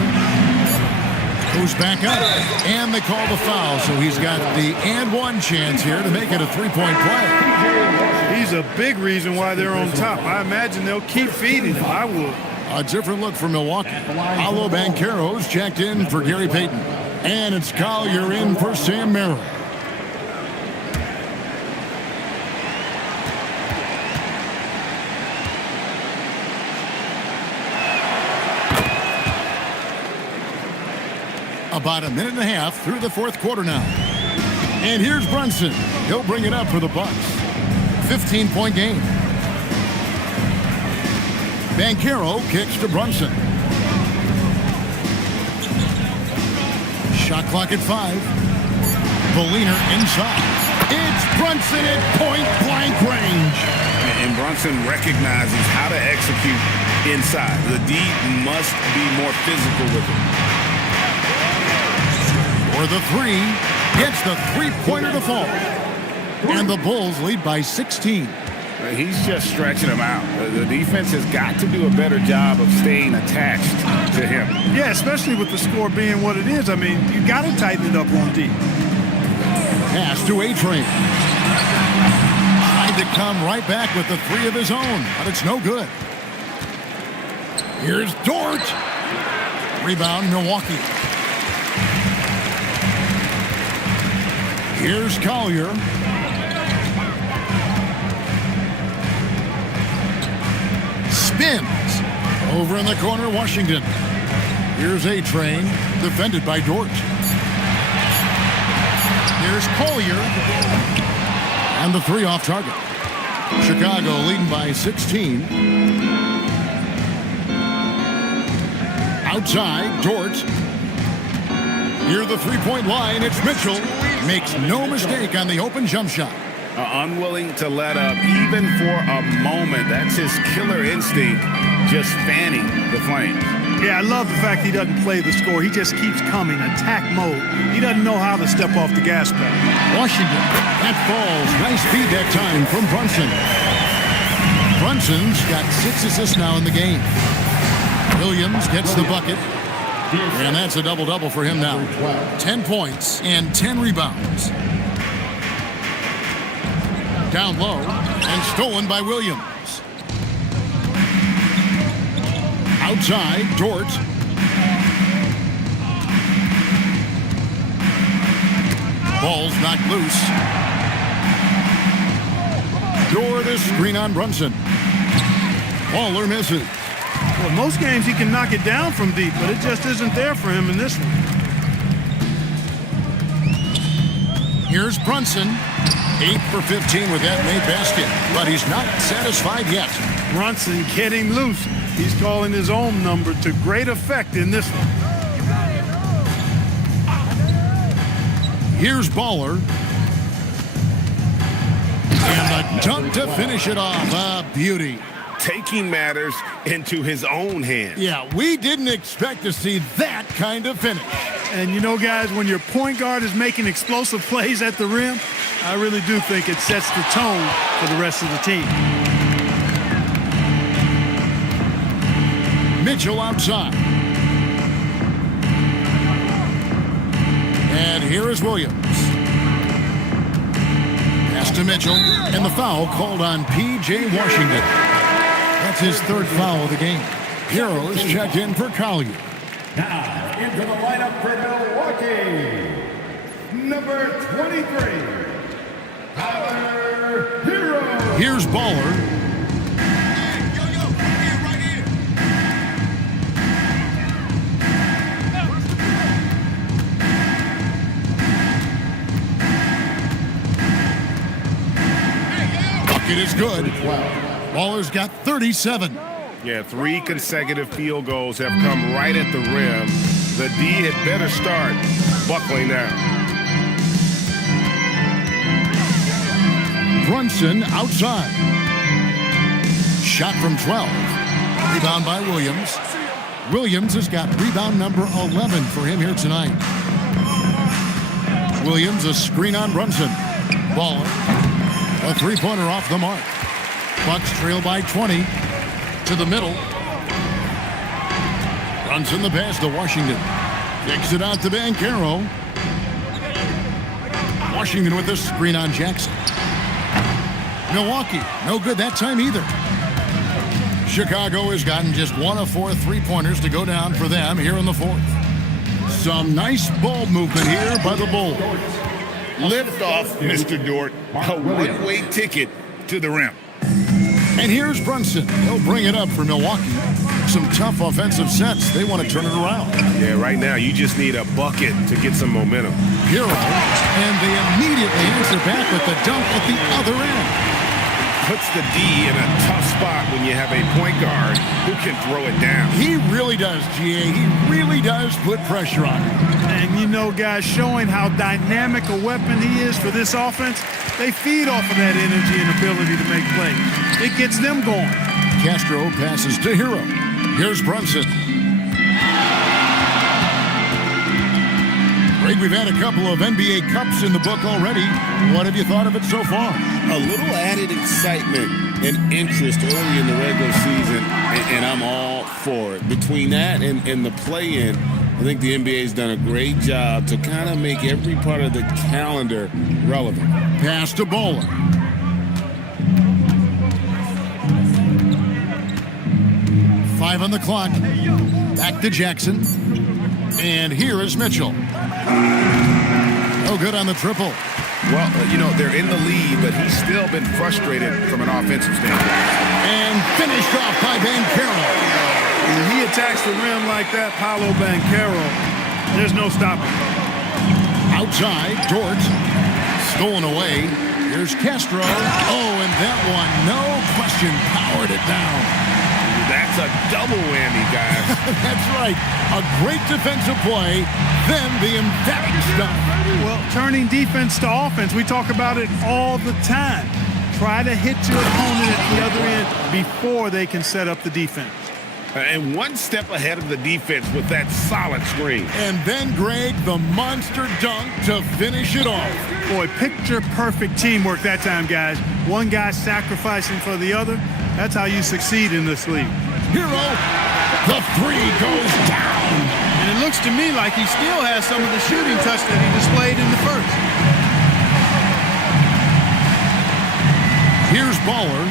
Goes back up. And they call the foul. So he's got the and one chance here to make it a three-point play. He's a big reason why they're on top. I imagine they'll keep feeding him. I would. A different look for Milwaukee. Paolo Banchero's checked in for Gary Payton. And it's Collier in for Sam Merrill. About a minute and a half through the fourth quarter now. And here's Brunson. He'll bring it up for the Bucks. 15-point game. Banchero kicks to Brunson. Shot clock at 5. Berliner inside. It's Brunson at point-blank range. And Brunson recognizes how to execute inside. The D must be more physical with it. For the 3, gets the three-pointer to fall. And the Bulls lead by 16. He's just stretching him out. The defense has got to do a better job of staying attached to him. Yeah, especially with the score being what it is. I mean, you got to tighten it up on D. Pass to A-Train. Tried to come right back with the 3 of his own, but it's no good. Here's Dort. Rebound, Milwaukee. Here's Collier. Spins. Over in the corner, Washington. Here's A-Train, defended by Dort. Here's Collier. And the 3 off target. Chicago leading by 16. Outside, Dort. Near the three-point line, it's Mitchell. Makes no mistake on the open jump shot. Unwilling to let up, even for a moment. That's his killer instinct, just fanning the flames. Yeah, I love the fact he doesn't play the score. He just keeps coming, attack mode. He doesn't know how to step off the gas pedal. Washington, that falls. Nice speed that time from Brunson. Brunson's got 6 assists now in the game. Williams gets the bucket. And that's a double-double for him now. 10 points and 10 rebounds. Down low and stolen by Williams. Outside, Dort. Ball's knocked loose. Dort is screen on Brunson. Waller misses. Well, most games he can knock it down from deep, but it just isn't there for him in this one. Here's Brunson. 8 for 15 with that made basket, but he's not satisfied yet. Brunson getting loose. He's calling his own number to great effect in this one. Here's Baller. And a dunk to finish it off. A beauty. Taking matters into his own hands. Yeah, we didn't expect to see that kind of finish. And you know, guys, when your point guard is making explosive plays at the rim, I really do think it sets the tone for the rest of the team. Mitchell outside. And here is Williams. Pass to Mitchell, and the foul called on P.J. Washington. That's his third foul of the game. Heroes checked in for Collier. Now, into the lineup for Milwaukee, number 23, Tyler Hero. Here's Baller. Bucket is good. Baller's got 37. Yeah, 3 consecutive field goals have come right at the rim. The D had better start buckling down. Brunson outside. Shot from 12. Rebound by Williams. Williams has got rebound number 11 for him here tonight. Williams, a screen on Brunson. Baller. A three-pointer off the mark. Bucks trail by 20. To the middle. Brunson the pass to Washington. Kicks it out to Banchero. Washington with the screen on Jackson. Milwaukee, no good that time either. Chicago has gotten just 1 of 4 three-pointers to go down for them here in the fourth. Some nice ball movement here by the Bulls. Lift off, Mr. Dort. A one-way ticket to the rim. And here's Brunson. He'll bring it up for Milwaukee. Some tough offensive sets. They want to turn it around. Yeah, right now you just need a bucket to get some momentum. Hero, and they immediately answer back with the dunk at the other end. Puts the D in a tough spot when you have a point guard who can throw it down. He really does, GA. He really does put pressure on him. And you know, guys, showing how dynamic a weapon he is for this offense, they feed off of that energy and ability to make plays. It gets them going. Castro passes to Hero. Here's Brunson. Greg, we've had a couple of NBA Cups in the book already. What have you thought of it so far? A little added excitement and interest early in the regular season, and I'm all for it. Between that and the play-in, I think the NBA's done a great job to kind of make every part of the calendar relevant. Pass to Baller. Five on the clock. Back to Jackson. And here is Mitchell. No good on the triple. Well, you know, they're in the lead, but he's still been frustrated from an offensive standpoint. And finished off by Banchero. When he attacks the rim like that, Paolo Banchero, there's no stopping. Outside, Dort. Stolen away. Here's Castro. Oh, and that one, no question, powered it down. That's a double whammy, guys. That's right. A great defensive play, then the emphatic stuff. Well, turning defense to offense, we talk about it all the time. Try to hit your opponent at the other end before they can set up the defense. And one step ahead of the defense with that solid screen. And then, Greg, the monster dunk to finish it off. Boy, picture-perfect teamwork that time, guys. One guy sacrificing for the other. That's how you succeed in this league. Hero, the three goes down. And it looks to me like he still has some of the shooting touch that he displayed in the first. Here's Baller.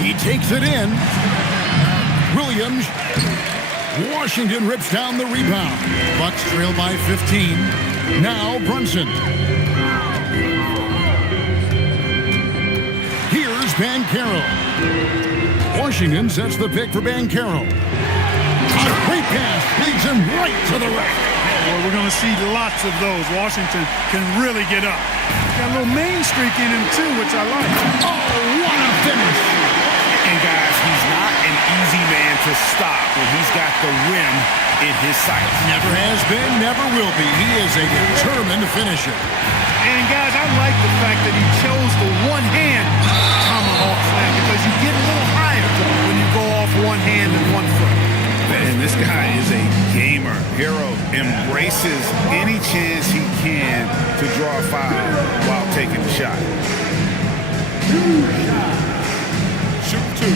He takes it in. Williams. Washington rips down the rebound. Bucks trail by 15. Now Brunson. Here's Banchero. Washington sets the pick for Banchero. A great pass leads him right to the rack. Well, we're going to see lots of those. Washington can really get up. Got a little main streak in him, too, which I like. Oh, what a finish. And, guys, he's not an easy man to stop when he's got the rim in his sights. Never has been, never will be. He is a determined finisher. And, guys, I like the fact that he chose the one-hand tomahawk slam because you get a little higher when you go off one hand and one foot. And this guy is a gamer. Hero embraces any chance he can to draw a foul while taking the shot. Shoot two.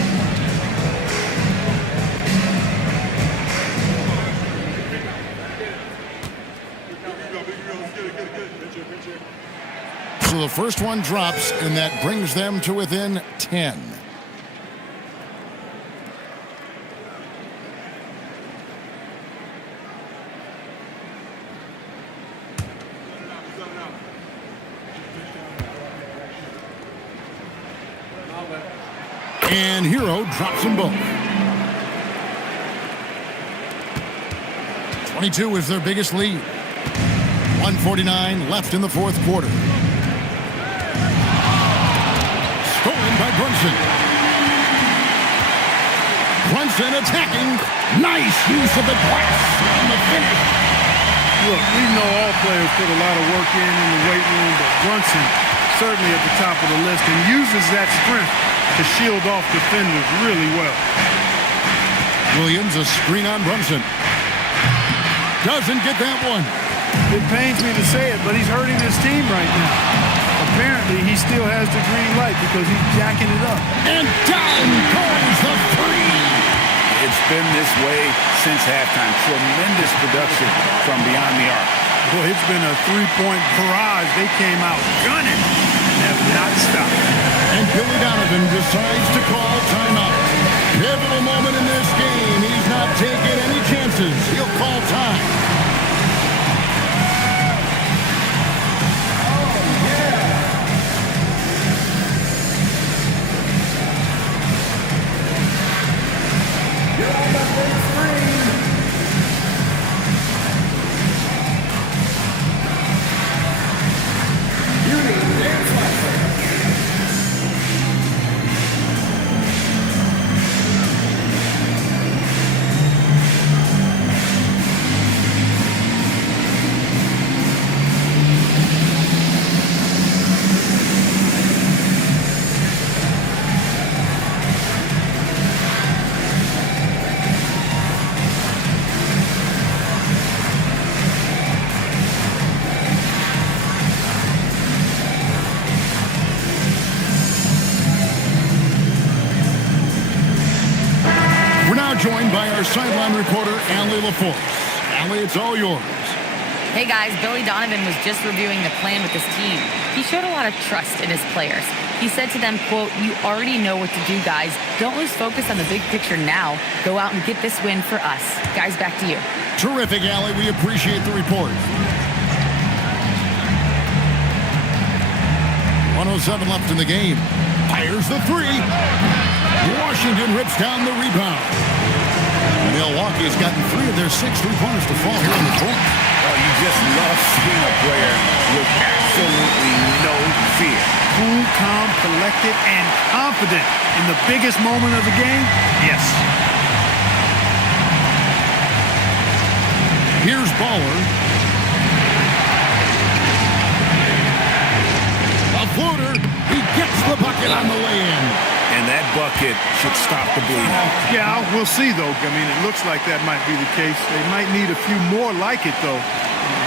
So the first one drops, and that brings them to within 10. And Hero drops them both. 22 is their biggest lead. 1:49 left in the fourth quarter. Stolen by Brunson. Brunson attacking. Nice use of the glass on the finish. Look, we know all players put a lot of work in the weight room, but Brunson certainly at the top of the list and uses that strength to shield off defenders really well. Williams, a screen on Brunson. Doesn't get that one. It pains me to say it, but he's hurting his team right now. Apparently, he still has the green light because he's jacking it up. And down goes the three. It's been this way since halftime. Tremendous production from beyond the arc. Boy, it's been a three-point barrage. They came out gunning and have not stopped. And Billy Donovan decides to call timeout. Pivotal moment in this game. He's not taking any chances. He'll call time. Joined by our sideline reporter, Allie LaForce. Allie, it's all yours. Hey guys, Billy Donovan was just reviewing the plan with his team. He showed a lot of trust in his players. He said to them, quote, "You already know what to do, guys. Don't lose focus on the big picture now. Go out and get this win for us." Guys, back to you. Terrific, Allie. We appreciate the report. 1:07 left in the game. Fires the three. Washington rips down the rebound. Milwaukee's gotten 3 of their 6 3-pointers to fall here in the fourth. Oh, you just love seeing a player with absolutely no fear. Cool, calm, collected, and confident in the biggest moment of the game? Yes. Here's Baller. A floater. He gets the bucket on the way-in. And that bucket should stop the bleeding. Yeah, we'll see, though. I mean, it looks like that might be the case. They might need a few more like it, though,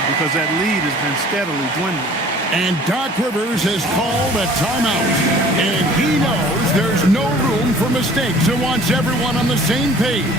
because that lead has been steadily dwindling. And Doc Rivers has called a timeout. And he knows there's no room for mistakes and wants everyone on the same page.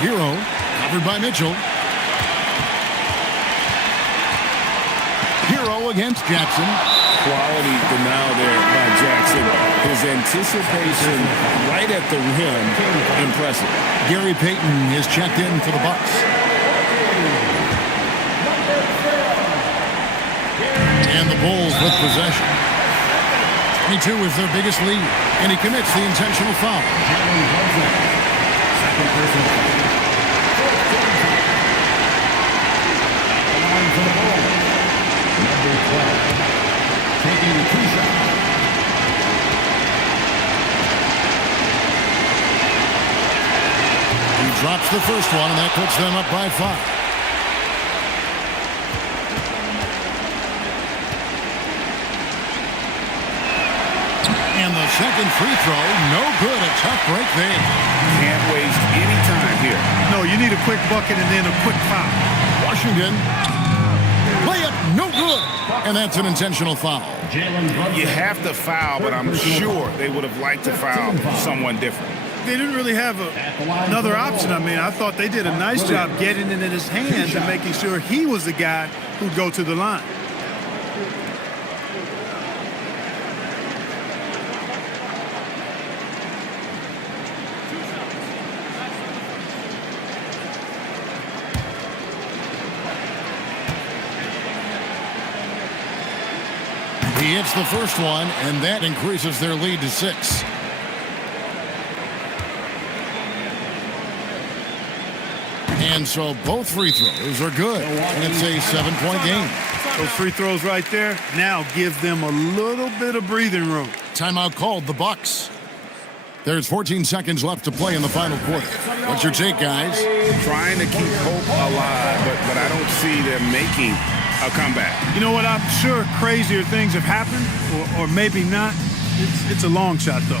Hero, covered by Mitchell. Hero against Jackson. Quality denial there by Jackson. His anticipation right at the rim, impressive. Gary Payton is checked in for the Bucks. And the Bulls with possession. 22 is their biggest lead, and he commits the intentional foul. Second personal foul. Line for the ball. Number 12. Taking 2 shots. He drops the first one, and that puts them up by 5. And the second free throw, no good. A tough break there. Can't waste any time here. No, you need a quick bucket and then a quick foul. Washington. Layup, no good. And that's an intentional foul. You have to foul, but I'm sure they would have liked to foul someone different. They didn't really have another option. I mean, I thought they did a nice job getting it in his hands and making sure he was the guy who'd go to the line. He hits the first one, and that increases their lead to 6. And so both free throws are good. And it's a 7-point game. Those free throws right there now give them a little bit of breathing room. Timeout called, the Bucks. There's 14 seconds left to play in the final quarter. What's your take, guys? Trying to keep hope alive, but I don't see them making a comeback. You know what? I'm sure crazier things have happened, or maybe not. It's a long shot, though.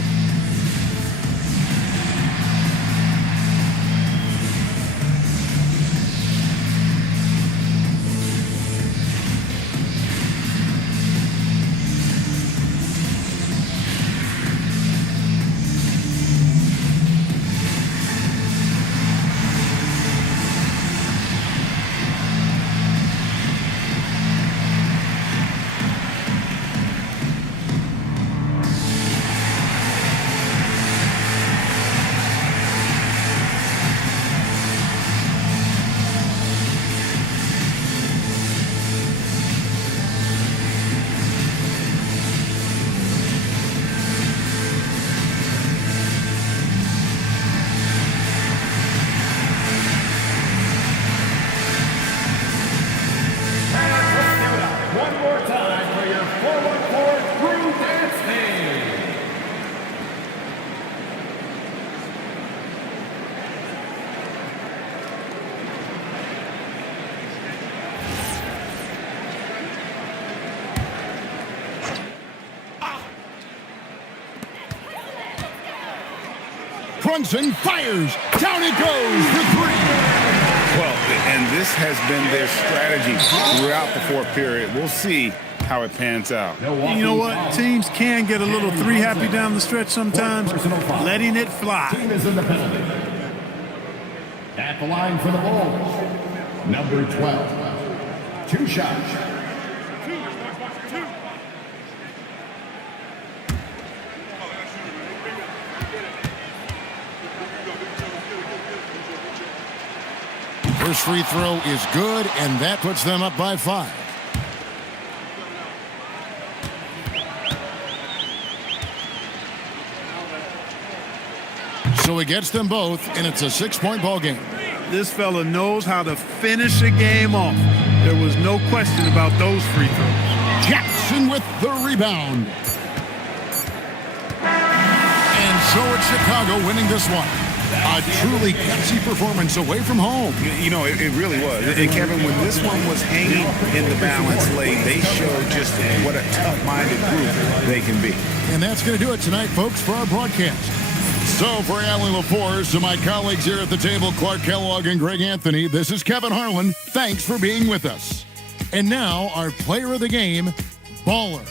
Brunson fires. Down it goes for 3. Well, and this has been their strategy throughout the fourth period. We'll see how it pans out. You know what? Teams can get a little 3-happy down the stretch sometimes, letting it fly. Team is in the penalty. At the line for the Bulls, number 12. 2 shots. First free throw is good, and that puts them up by 5. So he gets them both, and it's a 6-point ball game. This fella knows how to finish a game off. There was no question about those free throws. Jackson with the rebound. And so it's Chicago winning this one. A truly gutsy performance away from home. You know, it really was. And Kevin, when this one was hanging in the balance late, they showed just what a tough-minded group they can be. And that's going to do it tonight, folks, for our broadcast. So for Alan LaForce and my colleagues here at the table, Clark Kellogg and Greg Anthony, this is Kevin Harlan. Thanks for being with us. And now our player of the game, Baller.